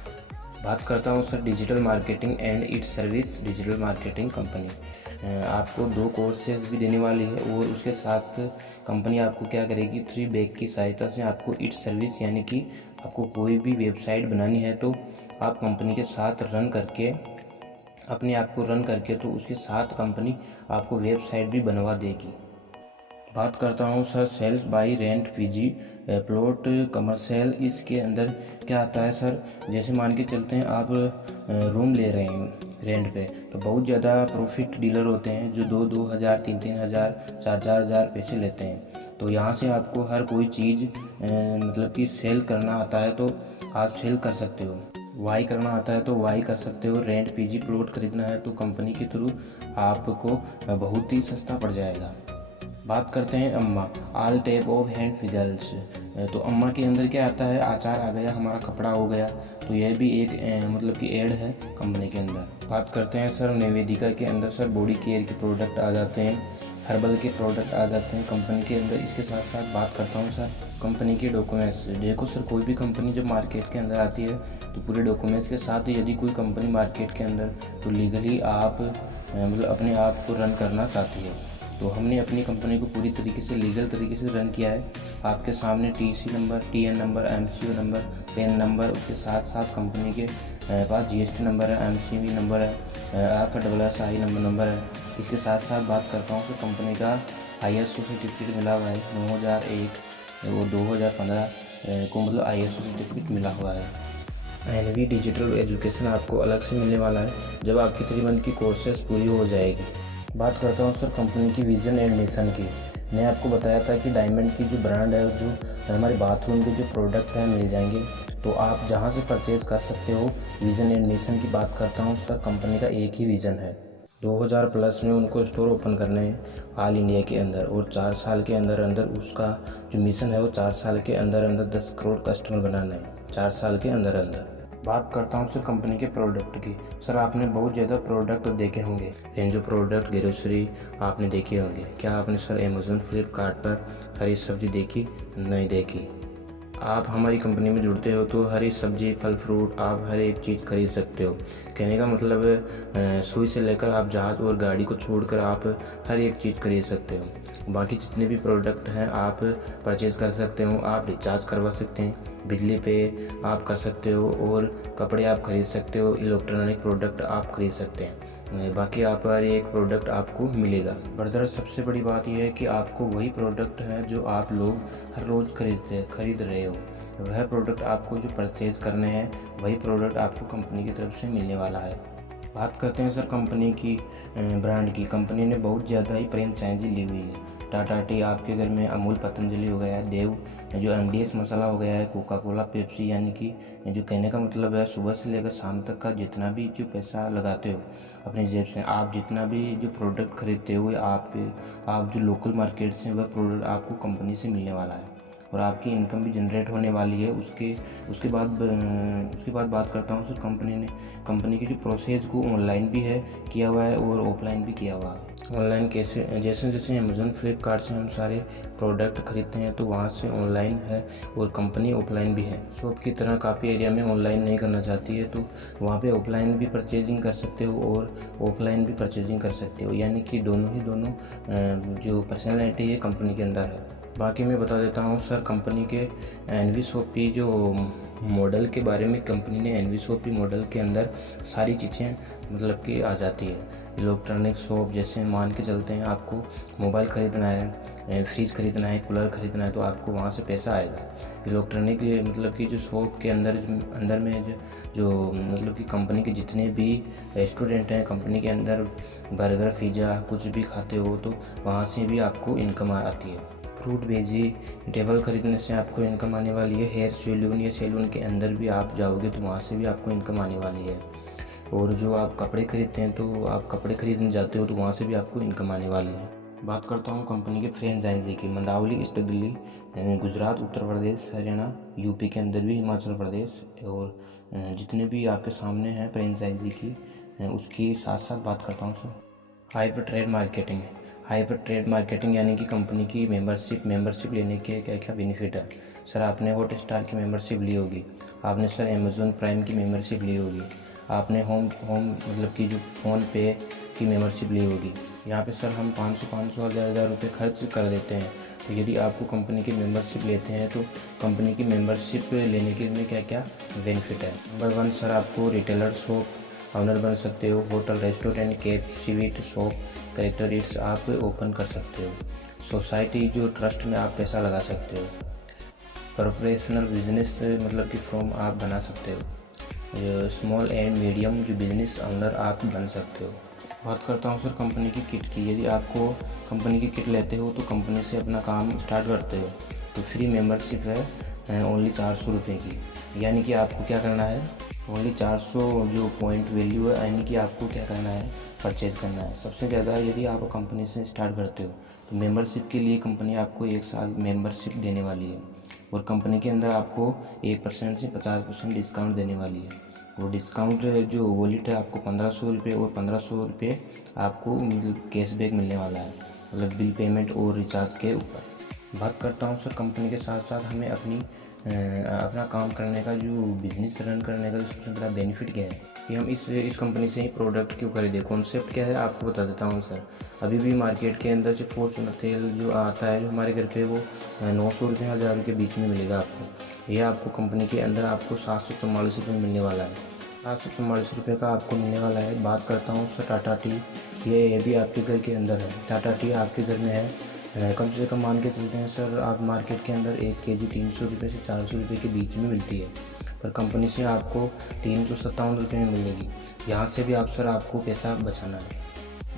बात करता हूँ sir digital marketing and it's service. Digital marketing company आपको 2 कोर्सेज भी देने वाली है, और उसके साथ कंपनी आपको क्या करेगी, 3 बैग की सहायता से आपको इट्स सर्विस, यानी कि आपको कोई भी वेबसाइट बनानी है तो आप कंपनी के साथ रन करके अपने आप को रन करके, तो उसके साथ कंपनी आपको वेबसाइट भी बनवा देगी। बात करता हूँ sir sales buy rent PG plot commercial. इसके अंदर क्या आता है सर, जैसे मान के चलते हैं आप रूम ले रहे हैं रेंट पे, तो बहुत ज़्यादा प्रॉफिट डीलर होते हैं जो 2-2 हज़ार 3-3 हज़ार 4-4 हज़ार पैसे लेते हैं। तो यहाँ से आपको हर कोई चीज़ मतलब कि सेल करना आता है तो आप सेल कर सकते हो, वाई करना आता है तो वाई कर सकते हो। रेंट पीजी प्लॉट खरीदना है तो कंपनी के थ्रू आपको बहुत ही सस्ता पड़ जाएगा। बात करते हैं अम्मा ऑल टाइप ऑफ हैंड फिजल्स, तो अम्मा के अंदर क्या आता है, आचार आ गया, हमारा कपड़ा हो गया। तो यह भी एक मतलब कि ऐड है कंपनी के अंदर। बात करते हैं सर निवेदिका के अंदर सर बॉडी केयर के प्रोडक्ट आ जाते हैं, हर्बल के प्रोडक्ट आ जाते हैं कंपनी के अंदर। इसके साथ साथ बात करता हूँ सर कंपनी के डॉक्यूमेंट्स। देखो सर, कोई भी कंपनी जब मार्केट के अंदर आती है तो पूरे डॉक्यूमेंट्स के साथ यदि कोई कंपनी मार्केट के अंदर तो लीगली आप मतलब अपने आप को रन करना चाहती है, तो हमने अपनी कंपनी को पूरी तरीके से लीगल तरीके से रन किया है। आपके सामने TC number, TN number, MCO number, pan number, उसके साथ साथ कंपनी के पास जीएसटी नंबर है, एमसीवी नंबर है, FSSAI नंबर है। इसके साथ साथ बात करता हूँ तो कंपनी का ISO सर्टिफिकेट मिला हुआ है 2001 और 2015 को, मतलब ISO सर्टिफिकेट मिला हुआ है। एनवी डिजिटल एजुकेशन आपको अलग से मिलने वाला है जब आपकी 3 मंथ की कोर्सेस पूरी हो जाएगी। बात करता हूँ सर कंपनी की विज़न एंड मिशन की। मैं आपको बताया था कि डायमंड की जो ब्रांड है, जो हमारे बाथरूम के जो प्रोडक्ट हैं मिल जाएंगे, तो आप जहाँ से परचेज़ कर सकते हो। विज़न एंड मिशन की बात करता हूँ सर, कंपनी का एक ही विज़न है, 2000+ में उनको स्टोर ओपन करने हैं ऑल इंडिया के अंदर, और 4 साल के अंदर अंदर उसका जो मिशन है वो 4 साल के अंदर अंदर 10 करोड़ कस्टमर बनाना है, 4 साल के अंदर अंदर। बात करता हूँ सर कंपनी के प्रोडक्ट की। सर आपने बहुत ज़्यादा प्रोडक्ट देखे होंगे, रेंज ऑफ प्रोडक्ट, ग्रोसरी आपने देखे होंगे। क्या आपने सर अमेज़न फ्लिपकार्ट पर हरी सब्जी देखी? नहीं देखी। आप हमारी कंपनी में जुड़ते हो तो हरी सब्जी, फल फ्रूट आप हर एक चीज़ खरीद सकते हो। कहने का मतलब है सुई से लेकर आप जहाज़ और गाड़ी को छोड़कर आप हर एक चीज़ खरीद सकते हो। बाकी जितने भी प्रोडक्ट हैं आप परचेज़ कर सकते हो। आप रिचार्ज करवा सकते हैं, बिजली पे आप कर सकते हो, और कपड़े आप खरीद सकते हो, इलेक्ट्रॉनिक प्रोडक्ट आप खरीद सकते हैं। बाकी आप हर एक प्रोडक्ट आपको मिलेगा। ब्रदर सबसे बड़ी बात यह है कि आपको वही प्रोडक्ट है जो आप लोग हर रोज़ खरीद रहे हो, वह प्रोडक्ट आपको जो परचेज करने हैं वही प्रोडक्ट आपको कंपनी की तरफ से मिलने वाला है। बात करते हैं सर कंपनी की ब्रांड की। कंपनी ने बहुत ज़्यादा ही फ्रेंचाइजी ली हुई है। टाटा टी आपके घर में, अमूल पतंजलि हो गया है, देव जो MDS मसाला हो गया है, कोका कोला, पेप्सी, यानी कि जो कहने का मतलब है सुबह से लेकर शाम तक का जितना भी जो पैसा लगाते हो अपनी जेब से, आप जितना भी जो प्रोडक्ट खरीदते हो आप जो लोकल मार्केट से वह प्रोडक्ट आपको कंपनी से मिलने वाला है, और आपकी इनकम भी जनरेट होने वाली है। उसके बाद बात करता हूँ सर कंपनी की जो प्रोसेस को ऑनलाइन भी है किया हुआ है और ऑफलाइन भी किया हुआ है। ऑनलाइन कैसे? जैसे अमेज़न फ्लिपकार्ट से हम सारे प्रोडक्ट खरीदते हैं तो वहाँ से ऑनलाइन है, और कंपनी ऑफलाइन भी है। शॉप की तरह काफ़ी एरिया में ऑनलाइन नहीं करना चाहती है तो वहाँ पे ऑफलाइन भी परचेजिंग कर सकते हो और ऑफलाइन भी परचेजिंग कर सकते हो, यानी कि दोनों जो पर्सनैलिटी है कंपनी के अंदर है। बाकी मैं बता देता हूँ सर कंपनी के एनवी शॉपी जो मॉडल के बारे में। कंपनी ने एनवी शॉपी मॉडल के अंदर सारी चीज़ें मतलब कि आ जाती है। इलेक्ट्रॉनिक शॉप, जैसे मान के चलते हैं आपको मोबाइल ख़रीदना है, फ्रिज ख़रीदना है, कूलर ख़रीदना है, तो आपको वहाँ से पैसा आएगा। इलेक्ट्रॉनिक मतलब कि जो शॉप के अंदर में जो मतलब कि कंपनी के जितने भी रेस्टोरेंट हैं कंपनी के अंदर, बर्गर, पिज़्ज़ा कुछ भी खाते हो तो वहाँ से भी आपको इनकम आती है। फ्रूट, वेजिटेबल खरीदने से आपको इनकम आने वाली है। हेयर सैलून या सैलून के अंदर भी आप जाओगे तो वहाँ से भी आपको इनकम आने वाली है। और जो आप कपड़े खरीदते हैं तो आप कपड़े खरीदने जाते हो तो वहाँ से भी आपको इनकम आने वाली है। बात करता हूँ कंपनी के फ्रेंचाइजी की। मंदावली, ईस्ट दिल्ली, गुजरात, उत्तर प्रदेश, हरियाणा, यूपी के अंदर भी, हिमाचल प्रदेश, और जितने भी आपके सामने हैं फ्रेंचाइजी की, उसकी साथ साथ बात करता हूँ सर हाइपर ट्रेड मार्केटिंग यानी कि कंपनी की मेंबरशिप लेने के क्या क्या बेनिफिट है। सर आपने हॉटस्टार की मेंबरशिप ली होगी, आपने सर अमेज़ॉन प्राइम की मेंबरशिप ली होगी, आपने होम मतलब कि जो फ़ोन पे की मेंबरशिप ली होगी। यहाँ पे सर हम 500 हज़ार रुपये खर्च कर देते हैं। तो यदि आपको कंपनी की मेंबरशिप लेते हैं तो कंपनी की मेंबरशिप लेने के लिए क्या क्या बेनिफिट है। नंबर 1 सर आपको रिटेलर शॉप ऑनर बन सकते हो। Hotel, restaurant, cafe, sweet shop, collectorates आप ओपन कर सकते हो। सोसाइटी जो ट्रस्ट में आप पैसा लगा सकते हो। प्रोफेशनल बिजनेस मतलब कि फॉर्म आप बना सकते हो। स्मॉल एंड मीडियम जो बिजनेस ऑनर आप बन सकते हो। बात करता हूँ सर कंपनी की किट की। यदि आपको कंपनी की किट लेते हो तो कंपनी से अपना काम स्टार्ट करते हो तो फ्री मेंबरशिप है ओनली 400 रुपये की। यानी कि आपको क्या करना है, ओनली 400 जो पॉइंट वैल्यू है, यानी कि आपको क्या करना है, परचेज करना है। सबसे ज़्यादा यदि आप कंपनी से स्टार्ट करते हो तो मेंबरशिप के लिए कंपनी आपको 1 साल मेंबरशिप देने वाली है। और कंपनी के अंदर आपको 1% से 50% डिस्काउंट देने वाली है। वो डिस्काउंट जो वॉलेट है आपको 1500 रुपये और 1500 रुपये आपको मतलब कैशबैक मिलने वाला है, मतलब बिल पेमेंट और रिचार्ज के ऊपर। बात करता हूँ सर कंपनी के साथ साथ हमें अपना काम करने का, जो बिज़नेस रन करने का जो सबसे बड़ा बेनिफिट क्या है कि हम इस कंपनी से ही प्रोडक्ट क्यों खरीदें। कॉन्सेप्ट क्या है आपको बता देता हूँ सर। अभी भी मार्केट के अंदर जो फॉर्च्यूनर तेल जो आता है जो हमारे घर पे, वो 900 रुपये 1000 रुपये के बीच में मिलेगा आपको। यह आपको कंपनी के अंदर आपको 744 रुपये मिलने वाला है, 744 रुपये का आपको मिलने वाला है। बात करता हूँ सर टाटा टी, ये भी आपके घर के अंदर है। टाटा टी आपके घर में है, कम से कम मान के चलते हैं सर आप मार्केट के अंदर 1 kg 300 रुपये से 400 रुपये के बीच में मिलती है, पर कंपनी से आपको 357 रुपये में मिलेगी। यहाँ से भी आपको पैसा बचाना है।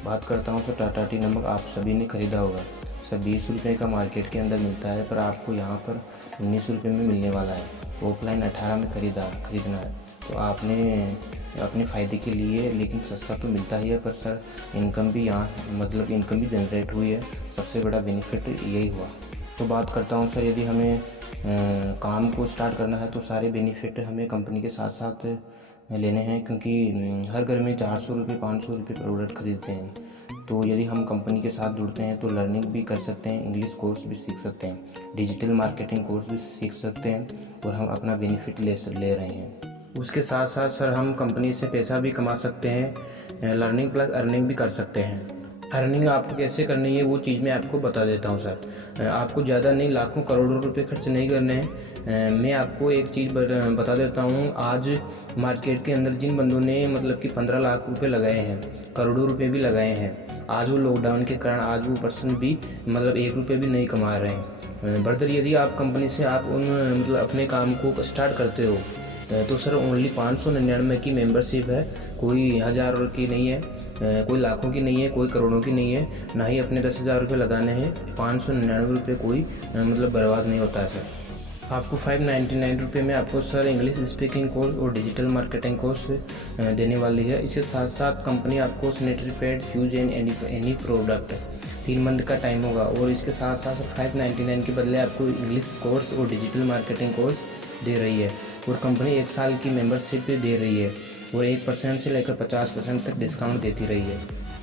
बात करता हूँ सर टाटा टी नमक, आप सभी ने ख़रीदा होगा सर, 20 रुपये का मार्केट के अंदर मिलता है, पर आपको यहाँ पर 19 रुपये में मिलने वाला है। ऑफलाइन 18 में खरीदना है, तो आपने अपने फ़ायदे के लिए, लेकिन सस्ता तो मिलता ही है, पर सर इनकम भी इनकम भी जनरेट हुई है। सबसे बड़ा बेनिफिट यही हुआ। तो बात करता हूँ सर, यदि हमें काम को स्टार्ट करना है तो सारे बेनिफिट हमें कंपनी के साथ साथ लेने हैं, क्योंकि हर घर में 400 रुपये 500 रुपये प्रोडक्ट खरीदते हैं। तो यदि हम कंपनी के साथ जुड़ते हैं तो लर्निंग भी कर सकते हैं, इंग्लिश कोर्स भी सीख सकते हैं, डिजिटल मार्केटिंग कोर्स भी सीख सकते हैं, और हम अपना बेनिफिट ले रहे हैं। उसके साथ साथ सर हम कंपनी से पैसा भी कमा सकते हैं, लर्निंग प्लस अर्निंग भी कर सकते हैं। अर्निंग आपको कैसे करनी है वो चीज़ मैं आपको बता देता हूँ सर। आपको ज़्यादा नहीं, लाखों करोड़ों रुपए खर्च नहीं करने हैं। मैं आपको एक चीज़ बता देता हूँ। आज मार्केट के अंदर जिन बंदों ने मतलब कि 15 लाख रुपए लगाए हैं, करोड़ों रुपए भी लगाए हैं, आज वो लॉकडाउन के कारण आज वो पर्सन भी मतलब 1 रुपये भी नहीं कमा रहे हैं। बर्दर यदि आप कंपनी से आप अपने काम को स्टार्ट करते हो तो सर ओनली 599 की मेंबरशिप है, कोई 1000 की नहीं है, कोई लाखों की नहीं है, कोई करोड़ों की नहीं है, ना ही अपने 10,000 रुपये लगाने हैं। 599 रुपये कोई बर्बाद नहीं होता है सर। आपको 599 रुपये में आपको सर इंग्लिश स्पीकिंग कोर्स और डिजिटल मार्केटिंग कोर्स देने वाली है। इसके साथ साथ कंपनी आपको sanitary pad, use and any product 3 month का टाइम होगा, और इसके साथ साथ 599 के बदले आपको इंग्लिश कोर्स और डिजिटल मार्केटिंग कोर्स दे रही है, और कंपनी 1 साल की मेंबरशिप भी दे रही है, और 1% से लेकर 50% तक डिस्काउंट देती रही है,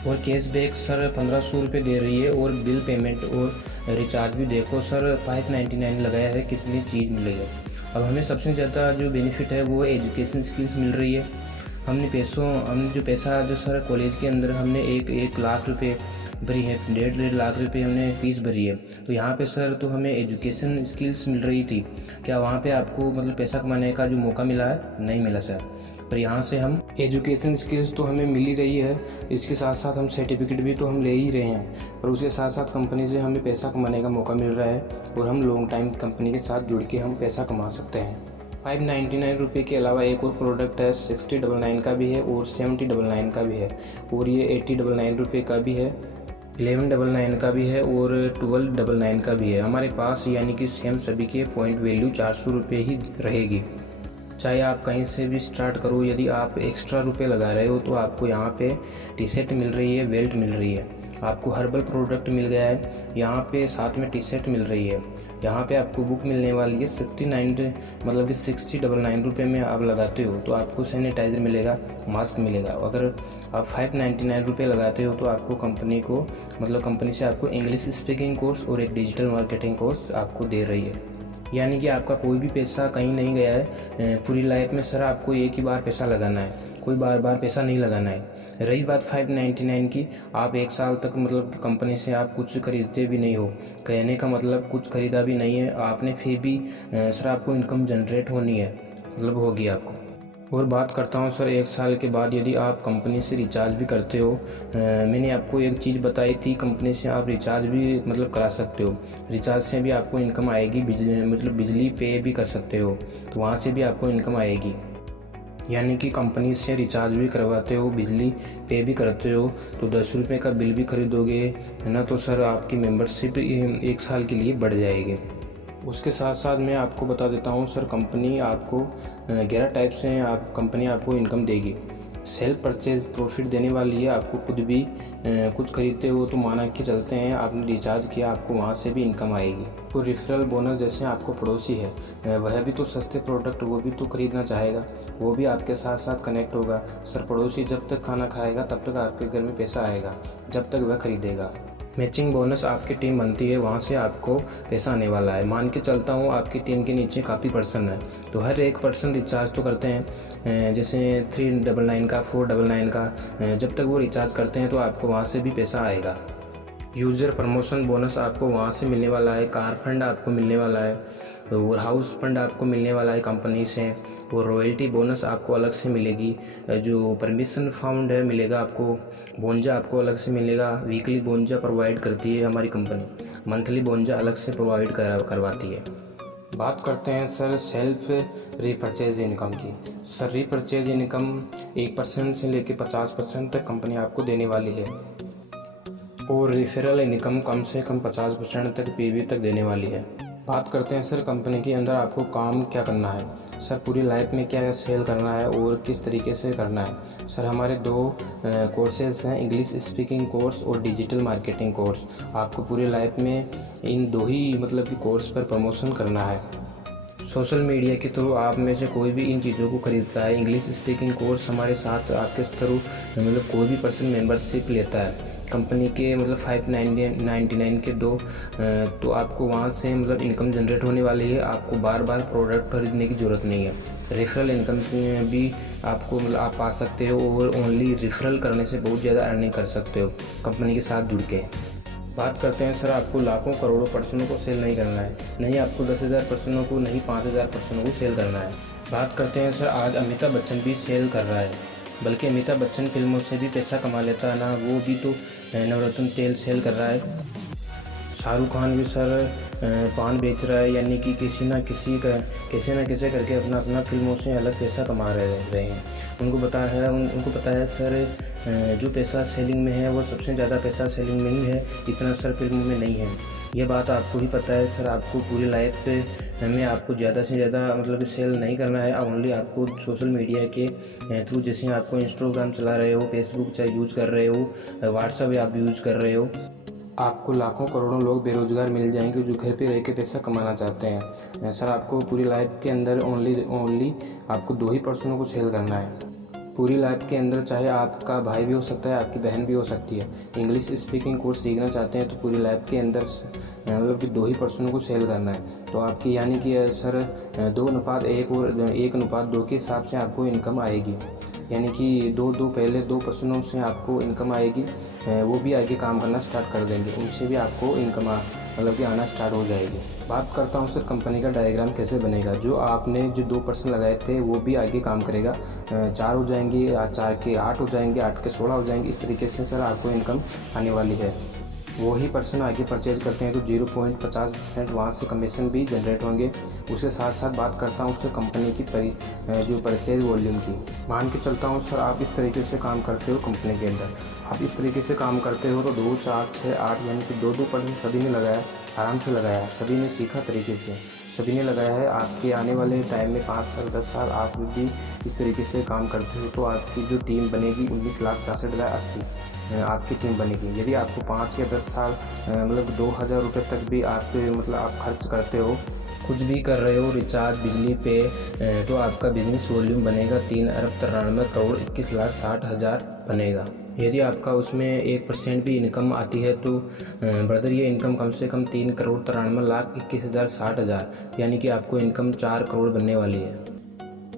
और कैशबैक सर 1500 रुपये दे रही है, और बिल पेमेंट और रिचार्ज भी देखो सर 599 लगाया है, कितनी चीज़ मिल रही है। अब हमें सबसे ज़्यादा जो बेनिफिट है वो एजुकेशन स्किल्स मिल रही है। हमने जो पैसा जो सर कॉलेज के अंदर हमने 1 लाख रुपये भरी है, 1.5 लाख रुपये हमने फीस भरी है, तो यहाँ पे सर तो हमें एजुकेशन स्किल्स मिल रही थी। क्या वहाँ पे आपको पैसा कमाने का जो मौका मिला है? नहीं मिला सर, पर यहाँ से हम एजुकेशन स्किल्स तो हमें मिल ही रही है, इसके साथ साथ हम सर्टिफिकेट भी तो हम ले ही रहे हैं, और उसके साथ साथ कंपनी से हमें पैसा कमाने का मौका मिल रहा है, और हम लॉन्ग टाइम कंपनी के साथ जुड़ के हम पैसा कमा सकते हैं। 599 रुपये के अलावा एक और प्रोडक्ट है, 6099 का भी है और 7099 का भी है, और ये 8099 रुपये का भी है, 1199 का भी है और 1299 का भी है हमारे पास। यानी कि सेम सभी के पॉइंट वैल्यू 400 रुपये ही रहेगी, चाहे आप कहीं से भी स्टार्ट करो। यदि आप एक्स्ट्रा रुपए लगा रहे हो तो आपको यहाँ पे टी शर्ट मिल रही है, बेल्ट मिल रही है, आपको हर्बल प्रोडक्ट मिल गया है, यहाँ पे साथ में टी शर्ट मिल रही है, यहाँ पे आपको बुक मिलने वाली है 6099 रुपये में आप लगाते हो तो आपको सैनिटाइज़र मिलेगा, मास्क मिलेगा। अगर आप 599 रुपये लगाते हो तो आपको कंपनी से आपको इंग्लिश स्पीकिंग कोर्स और एक डिजिटल मार्केटिंग कोर्स आपको दे रही है। यानी कि आपका कोई भी पैसा कहीं नहीं गया है। पूरी लाइफ में सर आपको एक ही बार पैसा लगाना है, कोई बार बार पैसा नहीं लगाना है। रही बात 599 की, आप 1 साल तक कंपनी से आप कुछ खरीदते भी नहीं हो, कहने का कुछ खरीदा भी नहीं है आपने, फिर भी सर आपको इनकम जनरेट होनी है, होगी आपको। और बात करता हूँ सर 1 साल के बाद यदि आप कंपनी से रिचार्ज भी करते हो, मैंने आपको एक चीज़ बताई थी, कंपनी से आप रिचार्ज भी करा सकते हो, रिचार्ज से भी आपको इनकम आएगी, बिजली पे भी कर सकते हो तो वहाँ से भी आपको इनकम आएगी। यानी कि कंपनी से रिचार्ज भी करवाते हो, बिजली पे भी करते हो तो 10 रुपये का बिल भी खरीदोगे है ना, तो सर आपकी मेंबरशिप 1 साल के लिए बढ़ जाएगी। उसके साथ साथ मैं आपको बता देता हूँ सर, कंपनी आपको 11 टाइप से कंपनी आपको इनकम देगी। सेल्फ परचेज प्रॉफिट देने वाली है। आपको खुद भी कुछ खरीदते हो तो माना के चलते हैं आपने रिचार्ज किया, आपको वहाँ से भी इनकम आएगी। तो रेफरल बोनस, जैसे आपको पड़ोसी है वह भी तो सस्ते प्रोडक्ट वो भी तो खरीदना चाहेगा, वो भी आपके साथ साथ कनेक्ट होगा। सर पड़ोसी जब तक खाना खाएगा तब तक आपके घर में पैसा आएगा, जब तक वह खरीदेगा। मैचिंग बोनस, आपकी टीम बनती है वहाँ से आपको पैसा आने वाला है। मान के चलता हूँ आपकी टीम के नीचे काफ़ी पर्सन है, तो हर एक पर्सन रिचार्ज तो करते हैं, जैसे 399 का 499 का, जब तक वो रिचार्ज करते हैं तो आपको वहाँ से भी पैसा आएगा। यूज़र प्रमोशन बोनस आपको वहाँ से मिलने वाला है। कार फंड आपको मिलने वाला है, और हाउस फंड आपको मिलने वाला है कंपनी से, और रॉयल्टी बोनस आपको अलग से मिलेगी। जो परमिशन फाउंड है मिलेगा आपको, बोंजा आपको अलग से मिलेगा। वीकली बोंजा प्रोवाइड करती है हमारी कंपनी, मंथली बोंजा अलग से प्रोवाइड करवाती है। बात करते हैं सर सेल्फ रीपरचेज इनकम की। सर रीपरचेज इनकम 1% से लेकर 50% तक कंपनी आपको देने वाली है, और रेफरल इनकम कम से कम 50% तक पीवी तक देने वाली है। बात करते हैं सर कंपनी के अंदर आपको काम क्या करना है। सर पूरी लाइफ में क्या सेल करना है और किस तरीके से करना है। सर हमारे 2 कोर्सेज हैं, इंग्लिश स्पीकिंग कोर्स और डिजिटल मार्केटिंग कोर्स। आपको पूरी लाइफ में इन 2 ही मतलब कि कोर्स पर प्रमोशन करना है। सोशल मीडिया के थ्रू आप में से कोई भी इन चीज़ों को खरीदता है, इंग्लिश स्पीकिंग कोर्स हमारे साथ आपके थ्रू मतलब कोई भी पर्सन मेंबरशिप लेता है कंपनी के, मतलब 599 के 2, तो आपको वहाँ से मतलब इनकम जनरेट होने वाली है। आपको बार बार प्रोडक्ट खरीदने की ज़रूरत नहीं है। रेफरल इनकम से भी आपको मतलब आप पा सकते हो, और ओनली रेफरल करने से बहुत ज़्यादा अर्निंग कर सकते हो कंपनी के साथ जुड़ के। बात करते हैं सर आपको लाखों करोड़ों पर्सनों को सेल नहीं करना है, नहीं आपको 10,000 पर्सनों को, नहीं 5,000 पर्सनों को सेल करना है। बात करते हैं सर आज अमिताभ बच्चन भी सेल कर रहा है, बल्कि अमिताभ बच्चन फिल्मों से भी पैसा कमा लेता है ना, वो भी तो नवरत्न तेल सेल कर रहा है। शाहरुख खान भी सर पान बेच रहा है, यानी कि कैसे ना कैसे करके अपना फिल्मों से अलग पैसा कमा रहे हैं। उनको पता है सर जो पैसा सेलिंग में है वो सबसे ज़्यादा पैसा सेलिंग में ही है, इतना सर फिल्मों में नहीं है। ये बात आपको भी पता है सर। आपको पूरी लाइफ में आपको ज़्यादा से ज़्यादा मतलब सेल नहीं करना है, ओनली आपको सोशल मीडिया के थ्रू, जैसे आपको इंस्टाग्राम चला रहे हो, फेसबुक चाहे यूज़ कर रहे हो, व्हाट्सएप आप यूज़ कर रहे हो, आपको लाखों करोड़ों लोग बेरोजगार मिल जाएंगे जो घर पे रह के पैसा कमाना चाहते हैं। सर आपको पूरी लाइफ के अंदर ओनली आपको 2 ही पर्सनों को सेल करना है पूरी लाइफ के अंदर, चाहे आपका भाई भी हो सकता है, आपकी बहन भी हो सकती है। इंग्लिश स्पीकिंग कोर्स सीखना चाहते हैं तो पूरी लाइफ के अंदर मतलब कि 2 ही पर्सनों को सेल करना है। तो आपकी यानी कि सर 2:1 और 1:2 के हिसाब से आपको इनकम आएगी, यानी कि पहले 2 पर्सनों से आपको इनकम आएगी, वो भी आगे काम करना स्टार्ट कर देंगे, उनसे भी आपको इनकम मतलब कि आना स्टार्ट हो जाएगी। बात करता हूँ सर कंपनी का डायग्राम कैसे बनेगा। जो आपने जो 2 पर्सन लगाए थे वो भी आगे काम करेगा, 4 हो जाएंगे, 4 के 8 हो जाएंगे, 8 के 16 हो जाएंगे। इस तरीके से सर आपको इनकम आने वाली है। वही पर्सन आगे परचेज करते हैं तो 0.50% वहाँ से कमीशन भी जनरेट होंगे। उसके साथ साथ बात करता हूँ सर कंपनी की जो परचेज वॉल्यूम की। मान के चलता हूँ सर आप इस तरीके से काम करते हो कंपनी के अंदर, आप इस तरीके से काम करते हो तो 2, 4, 6, 8 यानी कि 2% सभी ने लगाया, आराम से लगाया, सभी ने सीखा तरीके से, सभी ने लगाया है। आपके आने वाले टाइम में 5 साल 10 साल आप भी इस तरीके से काम करते हो तो आपकी जो टीम बनेगी 19,63,80 आपकी टीम बनेगी। यदि आपको 5 या 10 साल मतलब 2,000 रुपये तक भी आप मतलब आप खर्च करते हो, कुछ भी कर रहे हो, रिचार्ज, बिजली पे, तो आपका बिजनेस वॉल्यूम बनेगा 3,93,61,60,000 बनेगा। यदि आपका उसमें 1% भी इनकम आती है तो ब्रदर ये इनकम कम से कम 3,93,21,60,000 यानी कि आपको इनकम 4 करोड़ बनने वाली है,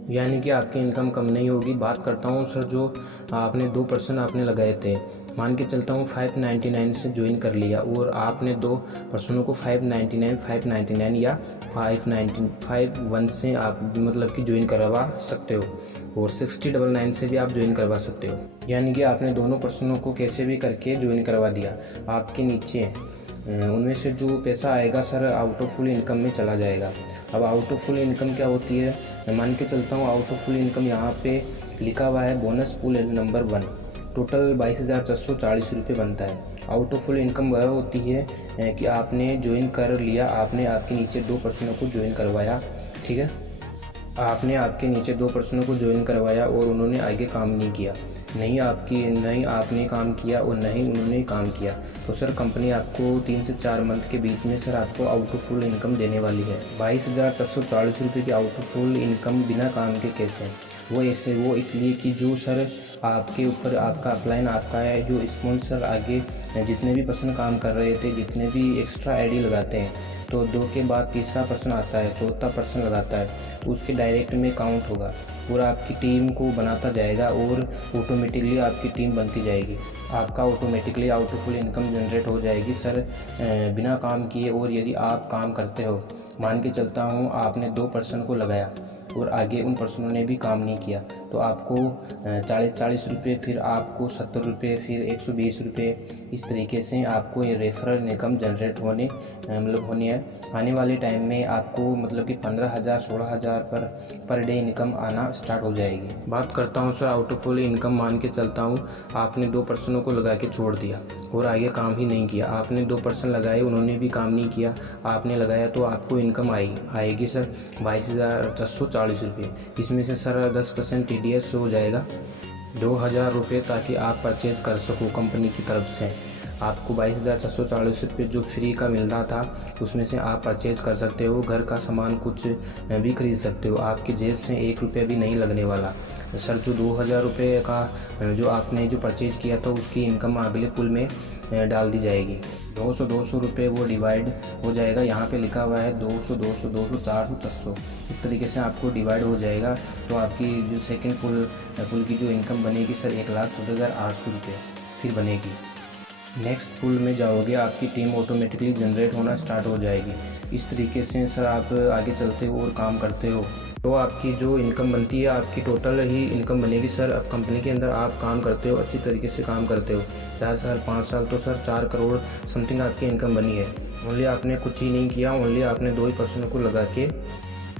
यानी कि आपकी इनकम कम नहीं होगी। बात करता हूँ सर जो आपने 2% आपने लगाए थे, मान के चलता हूँ 599 से ज्वाइन कर लिया और आपने 2 पर्सनों को 599 या 591 से आप मतलब कि ज्वाइन करवा सकते हो, और 6099 से भी आप ज्वाइन करवा सकते हो। यानी कि आपने दोनों पर्सनों को कैसे भी करके ज्वाइन करवा दिया। आपके नीचे उनमें से जो पैसा आएगा sir out of full income में चला जाएगा। अब आउट ऑफ फुल इनकम क्या होती है, मान के चलता हूँ आउट ऑफ फुल इनकम यहाँ पे लिखा हुआ है बोनस पूल नंबर 1, टोटल 22,440 रुपये बनता है। आउट ऑफ फुल इनकम वह होती है कि आपने ज्वाइन कर लिया, आपने आपके नीचे 2 पर्सनों को ज्वाइन करवाया, ठीक है। आपने आपके नीचे 2 पर्सनों को ज्वाइन करवाया और उन्होंने आगे काम नहीं किया, नहीं आपने काम किया और नहीं उन्होंने काम किया, तो सर कंपनी आपको 3 से 4 मंथ के बीच में सर आपको आउट ऑफ फुल इनकम देने वाली है। 22,440 रुपये की आउट ऑफ फुल इनकम बिना काम के कैसे? वो इसलिए कि जो सर आपके ऊपर आपका अपलाइन आपका है, जो स्पॉन्सर आगे जितने भी पर्सन काम कर रहे थे, जितने भी एक्स्ट्रा आईडी लगाते हैं, तो 2 के बाद तीसरा पर्सन आता है, चौथा पर्सन लगाता है, तो उसके डायरेक्ट में काउंट होगा और आपकी टीम को बनाता जाएगा और ऑटोमेटिकली आपकी टीम बनती जाएगी। आपका automatically out of full income generate हो जाएगी सर बिना काम किए। और यदि आप काम करते हो, मान के चलता हूँ आपने 2 पर्सन को लगाया और आगे उन पर्सनों ने भी काम नहीं किया, तो आपको 40 रुपये, फिर आपको 70 रुपये, फिर 120 रुपये, इस तरीके से आपको ये रेफरल इनकम जनरेट होनी है। आने वाले टाइम में आपको मतलब कि 15,000 16,000 पर डे इनकम आना स्टार्ट हो जाएगी। बात करता हूँ sir out of full income. मान के चलता हूँ आपने 2 पर्सनों को लगा के छोड़ दिया और आगे काम ही नहीं किया। आपने 2 पर्सन लगाए, उन्होंने भी काम नहीं किया, आपने लगाया, तो आपको इनकम आएगी सर 22,440 रुपये। इसमें से सर 10% TDS हो जाएगा 2,000 रुपये, ताकि आप परचेज कर सको कंपनी की तरफ से। आपको 22,440 रुपये जो फ्री का मिल रहा था, उसमें से आप परचेज कर सकते हो, घर का सामान कुछ भी खरीद सकते हो। आपकी जेब से 1 रुपया भी नहीं लगने वाला सर। जो 2,000 रुपये का जो आपने जो परचेज किया था, उसकी इनकम अगले पुल में डाल दी जाएगी। 200 रुपये वो डिवाइड हो जाएगा। यहाँ पे लिखा हुआ है 200 200 200 400 600, इस तरीके से आपको डिवाइड हो जाएगा। तो आपकी जो सेकंड पुल की जो इनकम बनेगी सर 1,14,800 रुपये फिर बनेगी। नेक्स्ट पुल में जाओगे, आपकी टीम ऑटोमेटिकली जनरेट होना स्टार्ट हो जाएगी। इस तरीके से सर आप आगे चलते हो और काम करते हो, तो आपकी जो इनकम बनती है, आपकी टोटल ही इनकम बनेगी सर। अब कंपनी के अंदर आप काम करते हो, अच्छी तरीके से काम करते हो, 4 साल 5 साल, तो सर 4 करोड़ समथिंग आपकी इनकम बनी है। ओनली आपने कुछ ही नहीं किया, ओनली आपने 2 ही पर्सन को लगा के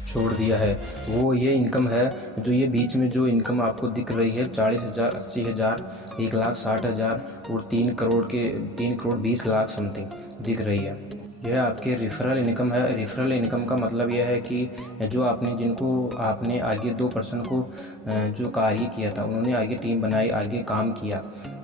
छोड़ दिया है। वो ये इनकम है जो ये बीच में जो इनकम आपको दिख रही है 40,000, 80,000, 1,60,000 और 3 करोड़ 20 लाख समथिंग दिख रही है। यह आपके रेफरल इनकम है। रेफरल इनकम का मतलब यह है कि जो आपने आगे 2 पर्सन को जो कार्य किया था, उन्होंने आगे टीम बनाई, आगे काम किया,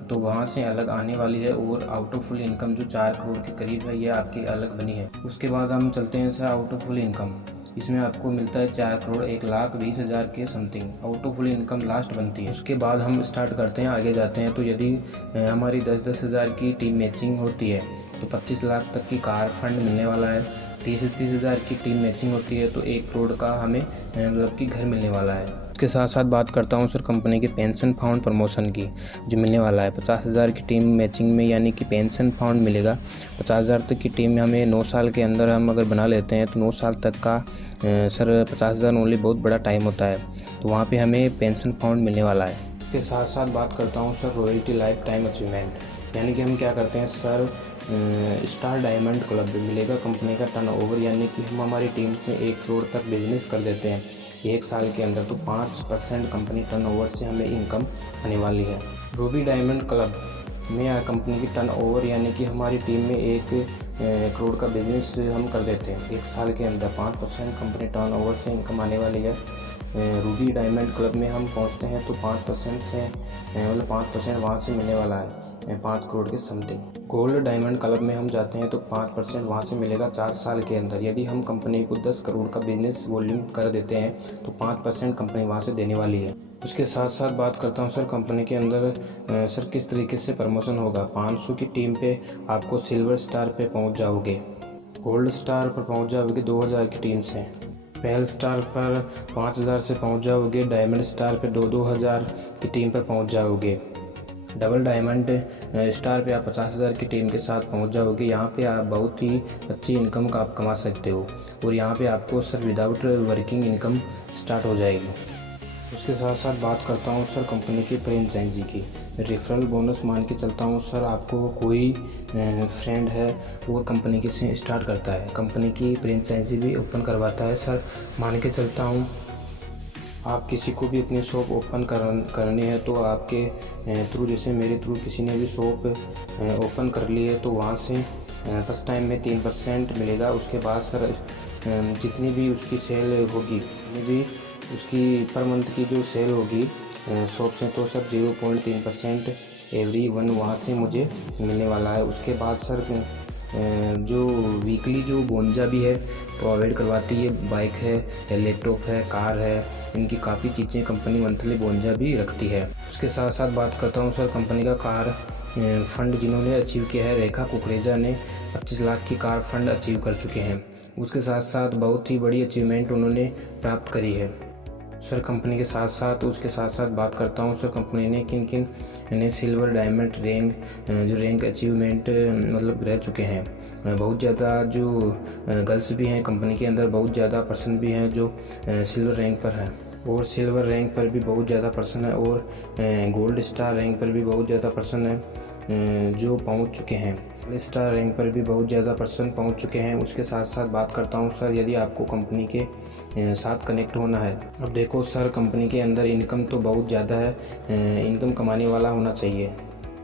तो वहाँ से अलग आने वाली है। और आउट ऑफ फुल इनकम जो 4 करोड़ के करीब है, यह आपकी अलग बनी है। उसके बाद हम चलते हैं sir out of full income. इसमें आपको मिलता है 4 करोड़ 1,20,000 के something out of full income last बनती है। उसके बाद हम स्टार्ट करते हैं, आगे जाते हैं। तो यदि हमारी 10-10 हज़ार की टीम मैचिंग होती है तो 25 लाख तक की कार फंड मिलने वाला है। 30 हज़ार की टीम मैचिंग होती है तो 1 करोड़ का हमें मतलब कि घर मिलने वाला है। इसके साथ साथ बात करता हूँ सर कंपनी के पेंशन फंड प्रमोशन की, जो मिलने वाला है 50,000 की टीम मैचिंग में, यानी कि पेंशन फंड मिलेगा 50,000 तक की टीम में। हमें 9 साल के अंदर हम अगर बना लेते हैं तो 9 साल तक का सर 50,000 ओनली बहुत बड़ा टाइम होता है, तो वहाँ पे हमें पेंशन फंड मिलने वाला है। इसके साथ साथ बात करता हूँ sir royalty life time achievement, यानी कि हम क्या करते हैं सर स्टार डायमंड क्लब मिलेगा कंपनी का टर्नओवर, यानी कि हम हमारी टीम से 1 करोड़ तक बिजनेस कर देते हैं 1 साल के अंदर, तो 5% कंपनी टर्नओवर से हमें इनकम आने वाली है। रूबी डायमंड क्लब में कंपनी की टर्नओवर, यानी कि हमारी टीम में 1 करोड़ का बिजनेस हम कर देते हैं 1 साल के अंदर, 5% कंपनी टर्नओवर से इनकम आने वाली है। रूबी डायमंड क्लब में हम पहुंचते हैं तो 5% से मतलब 5% वहाँ से मिलने वाला है 5 करोड़ के समथिंग। गोल्ड डायमंड क्लब में हम जाते हैं तो 5% वहाँ से मिलेगा 4 साल के अंदर। यदि हम कंपनी को 10 करोड़ का बिजनेस वॉल्यूम कर देते हैं तो 5% कंपनी वहाँ से देने वाली है। उसके साथ साथ बात करता हूँ सर कंपनी के अंदर सर किस तरीके से प्रमोशन होगा। 500 की टीम पे आपको सिल्वर स्टार पे पहुँच जाओगे, गोल्ड स्टार पर पहुँच जाओगे 2,000 की टीम से, पहल स्टार पर 5,000 से पहुंच जाओगे, डायमंड स्टार पे 2-2 हज़ार की टीम पर पहुंच जाओगे, डबल डायमंड स्टार पे आप 50,000 की टीम के साथ पहुंच जाओगे। यहाँ पे आप बहुत ही अच्छी इनकम का आप कमा सकते हो और यहाँ पे आपको sir without working income start हो जाएगी। उसके साथ साथ बात करता हूँ सर कंपनी की फ्रेंचाइजी की। रेफरल बोनस मान के चलता हूँ सर, आपको कोई फ्रेंड है वो कंपनी के से स्टार्ट करता है, कंपनी की फ्रेंचाइजी भी ओपन करवाता है सर। मान के चलता हूँ आप किसी को भी अपनी शॉप ओपन करनी है तो आपके थ्रू, जैसे मेरे थ्रू किसी ने भी शॉप ओपन कर ली है तो वहाँ से फर्स्ट टाइम में 3% मिलेगा। उसके बाद सर जितनी भी उसकी सेल होगी, जितनी भी उसकी पर मंथ की जो सेल होगी शॉप से, तो सर 0.3% एवरी वन वहाँ से मुझे मिलने वाला है। उसके बाद सर जो वीकली जो बोनजा भी है प्रोवाइड करवाती है, बाइक है या लैपटॉप है, कार है, इनकी काफ़ी चीज़ें कंपनी मंथली बोनजा भी रखती है। उसके साथ साथ बात करता हूँ सर कंपनी का कार फंड जिन्होंने अचीव किया है। रेखा कुकरेजा ने 25 लाख की कार फंड अचीव कर चुके हैं। उसके साथ साथ बहुत ही बड़ी अचीवमेंट उन्होंने प्राप्त करी है सर कंपनी के साथ साथ। उसके साथ साथ बात करता हूँ सर कंपनी ने किन किन ने सिल्वर डायमंड रैंक जो रैंक अचीवमेंट मतलब रह चुके हैं। बहुत ज़्यादा जो गर्ल्स भी हैं कंपनी के अंदर, बहुत ज़्यादा पर्सन भी हैं जो सिल्वर रैंक पर हैं, और सिल्वर रैंक पर भी बहुत ज़्यादा पर्सन है, और गोल्ड स्टार रैंक पर भी बहुत ज़्यादा पर्सन है जो पहुंच चुके हैं। गोल्ड स्टार रैंक पर भी बहुत ज़्यादा पर्सन पहुंच चुके हैं। उसके साथ साथ बात करता हूं सर यदि आपको कंपनी के साथ कनेक्ट होना है। अब देखो सर कंपनी के अंदर इनकम तो बहुत ज़्यादा है, इनकम कमाने वाला होना चाहिए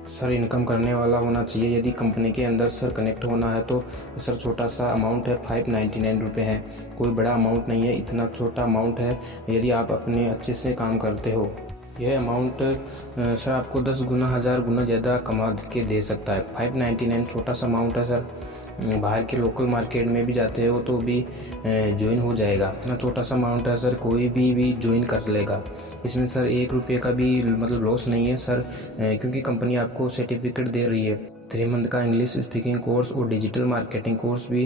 सर, इनकम करने वाला होना चाहिए। यदि कंपनी के अंदर सर कनेक्ट होना है तो सर छोटा सा अमाउंट है, 599 रुपये है, कोई बड़ा अमाउंट नहीं है, इतना छोटा अमाउंट है। यदि आप अपने अच्छे से काम करते हो, यह अमाउंट सर आपको 10 गुना 1000 गुना ज़्यादा कमा के दे सकता है। 599 छोटा सा अमाउंट है सर, बाहर के लोकल मार्केट में भी जाते हो तो भी ज्वाइन हो जाएगा। इतना छोटा सा अमाउंट है सर, कोई भी ज्वाइन कर लेगा। इसमें सर 1 रुपये का भी मतलब लॉस नहीं है सर, क्योंकि कंपनी आपको सर्टिफिकेट दे रही है। 3 मंथ का इंग्लिश स्पीकिंग कोर्स और डिजिटल मार्केटिंग कोर्स भी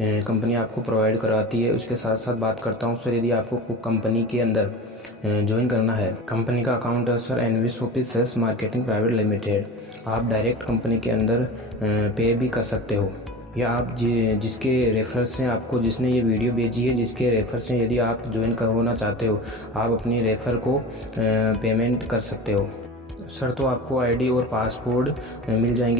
कंपनी आपको प्रोवाइड कराती है। उसके साथ साथ बात करता हूँ सर यदि आपको कंपनी के अंदर ज्वाइन करना है, कंपनी का अकाउंट है sir NV Shoppy sales marketing private limited. आप डायरेक्ट कंपनी के अंदर पे भी कर सकते हो, या आप जिसके रेफर से आपको जिसने ये वीडियो भेजी है, जिसके रेफर से यदि आप ज्वाइन होना चाहते हो, आप अपनी रेफर को पेमेंट कर सकते हो सर। तो आपको आईडी और पासपोर्ट मिल जाएंगे।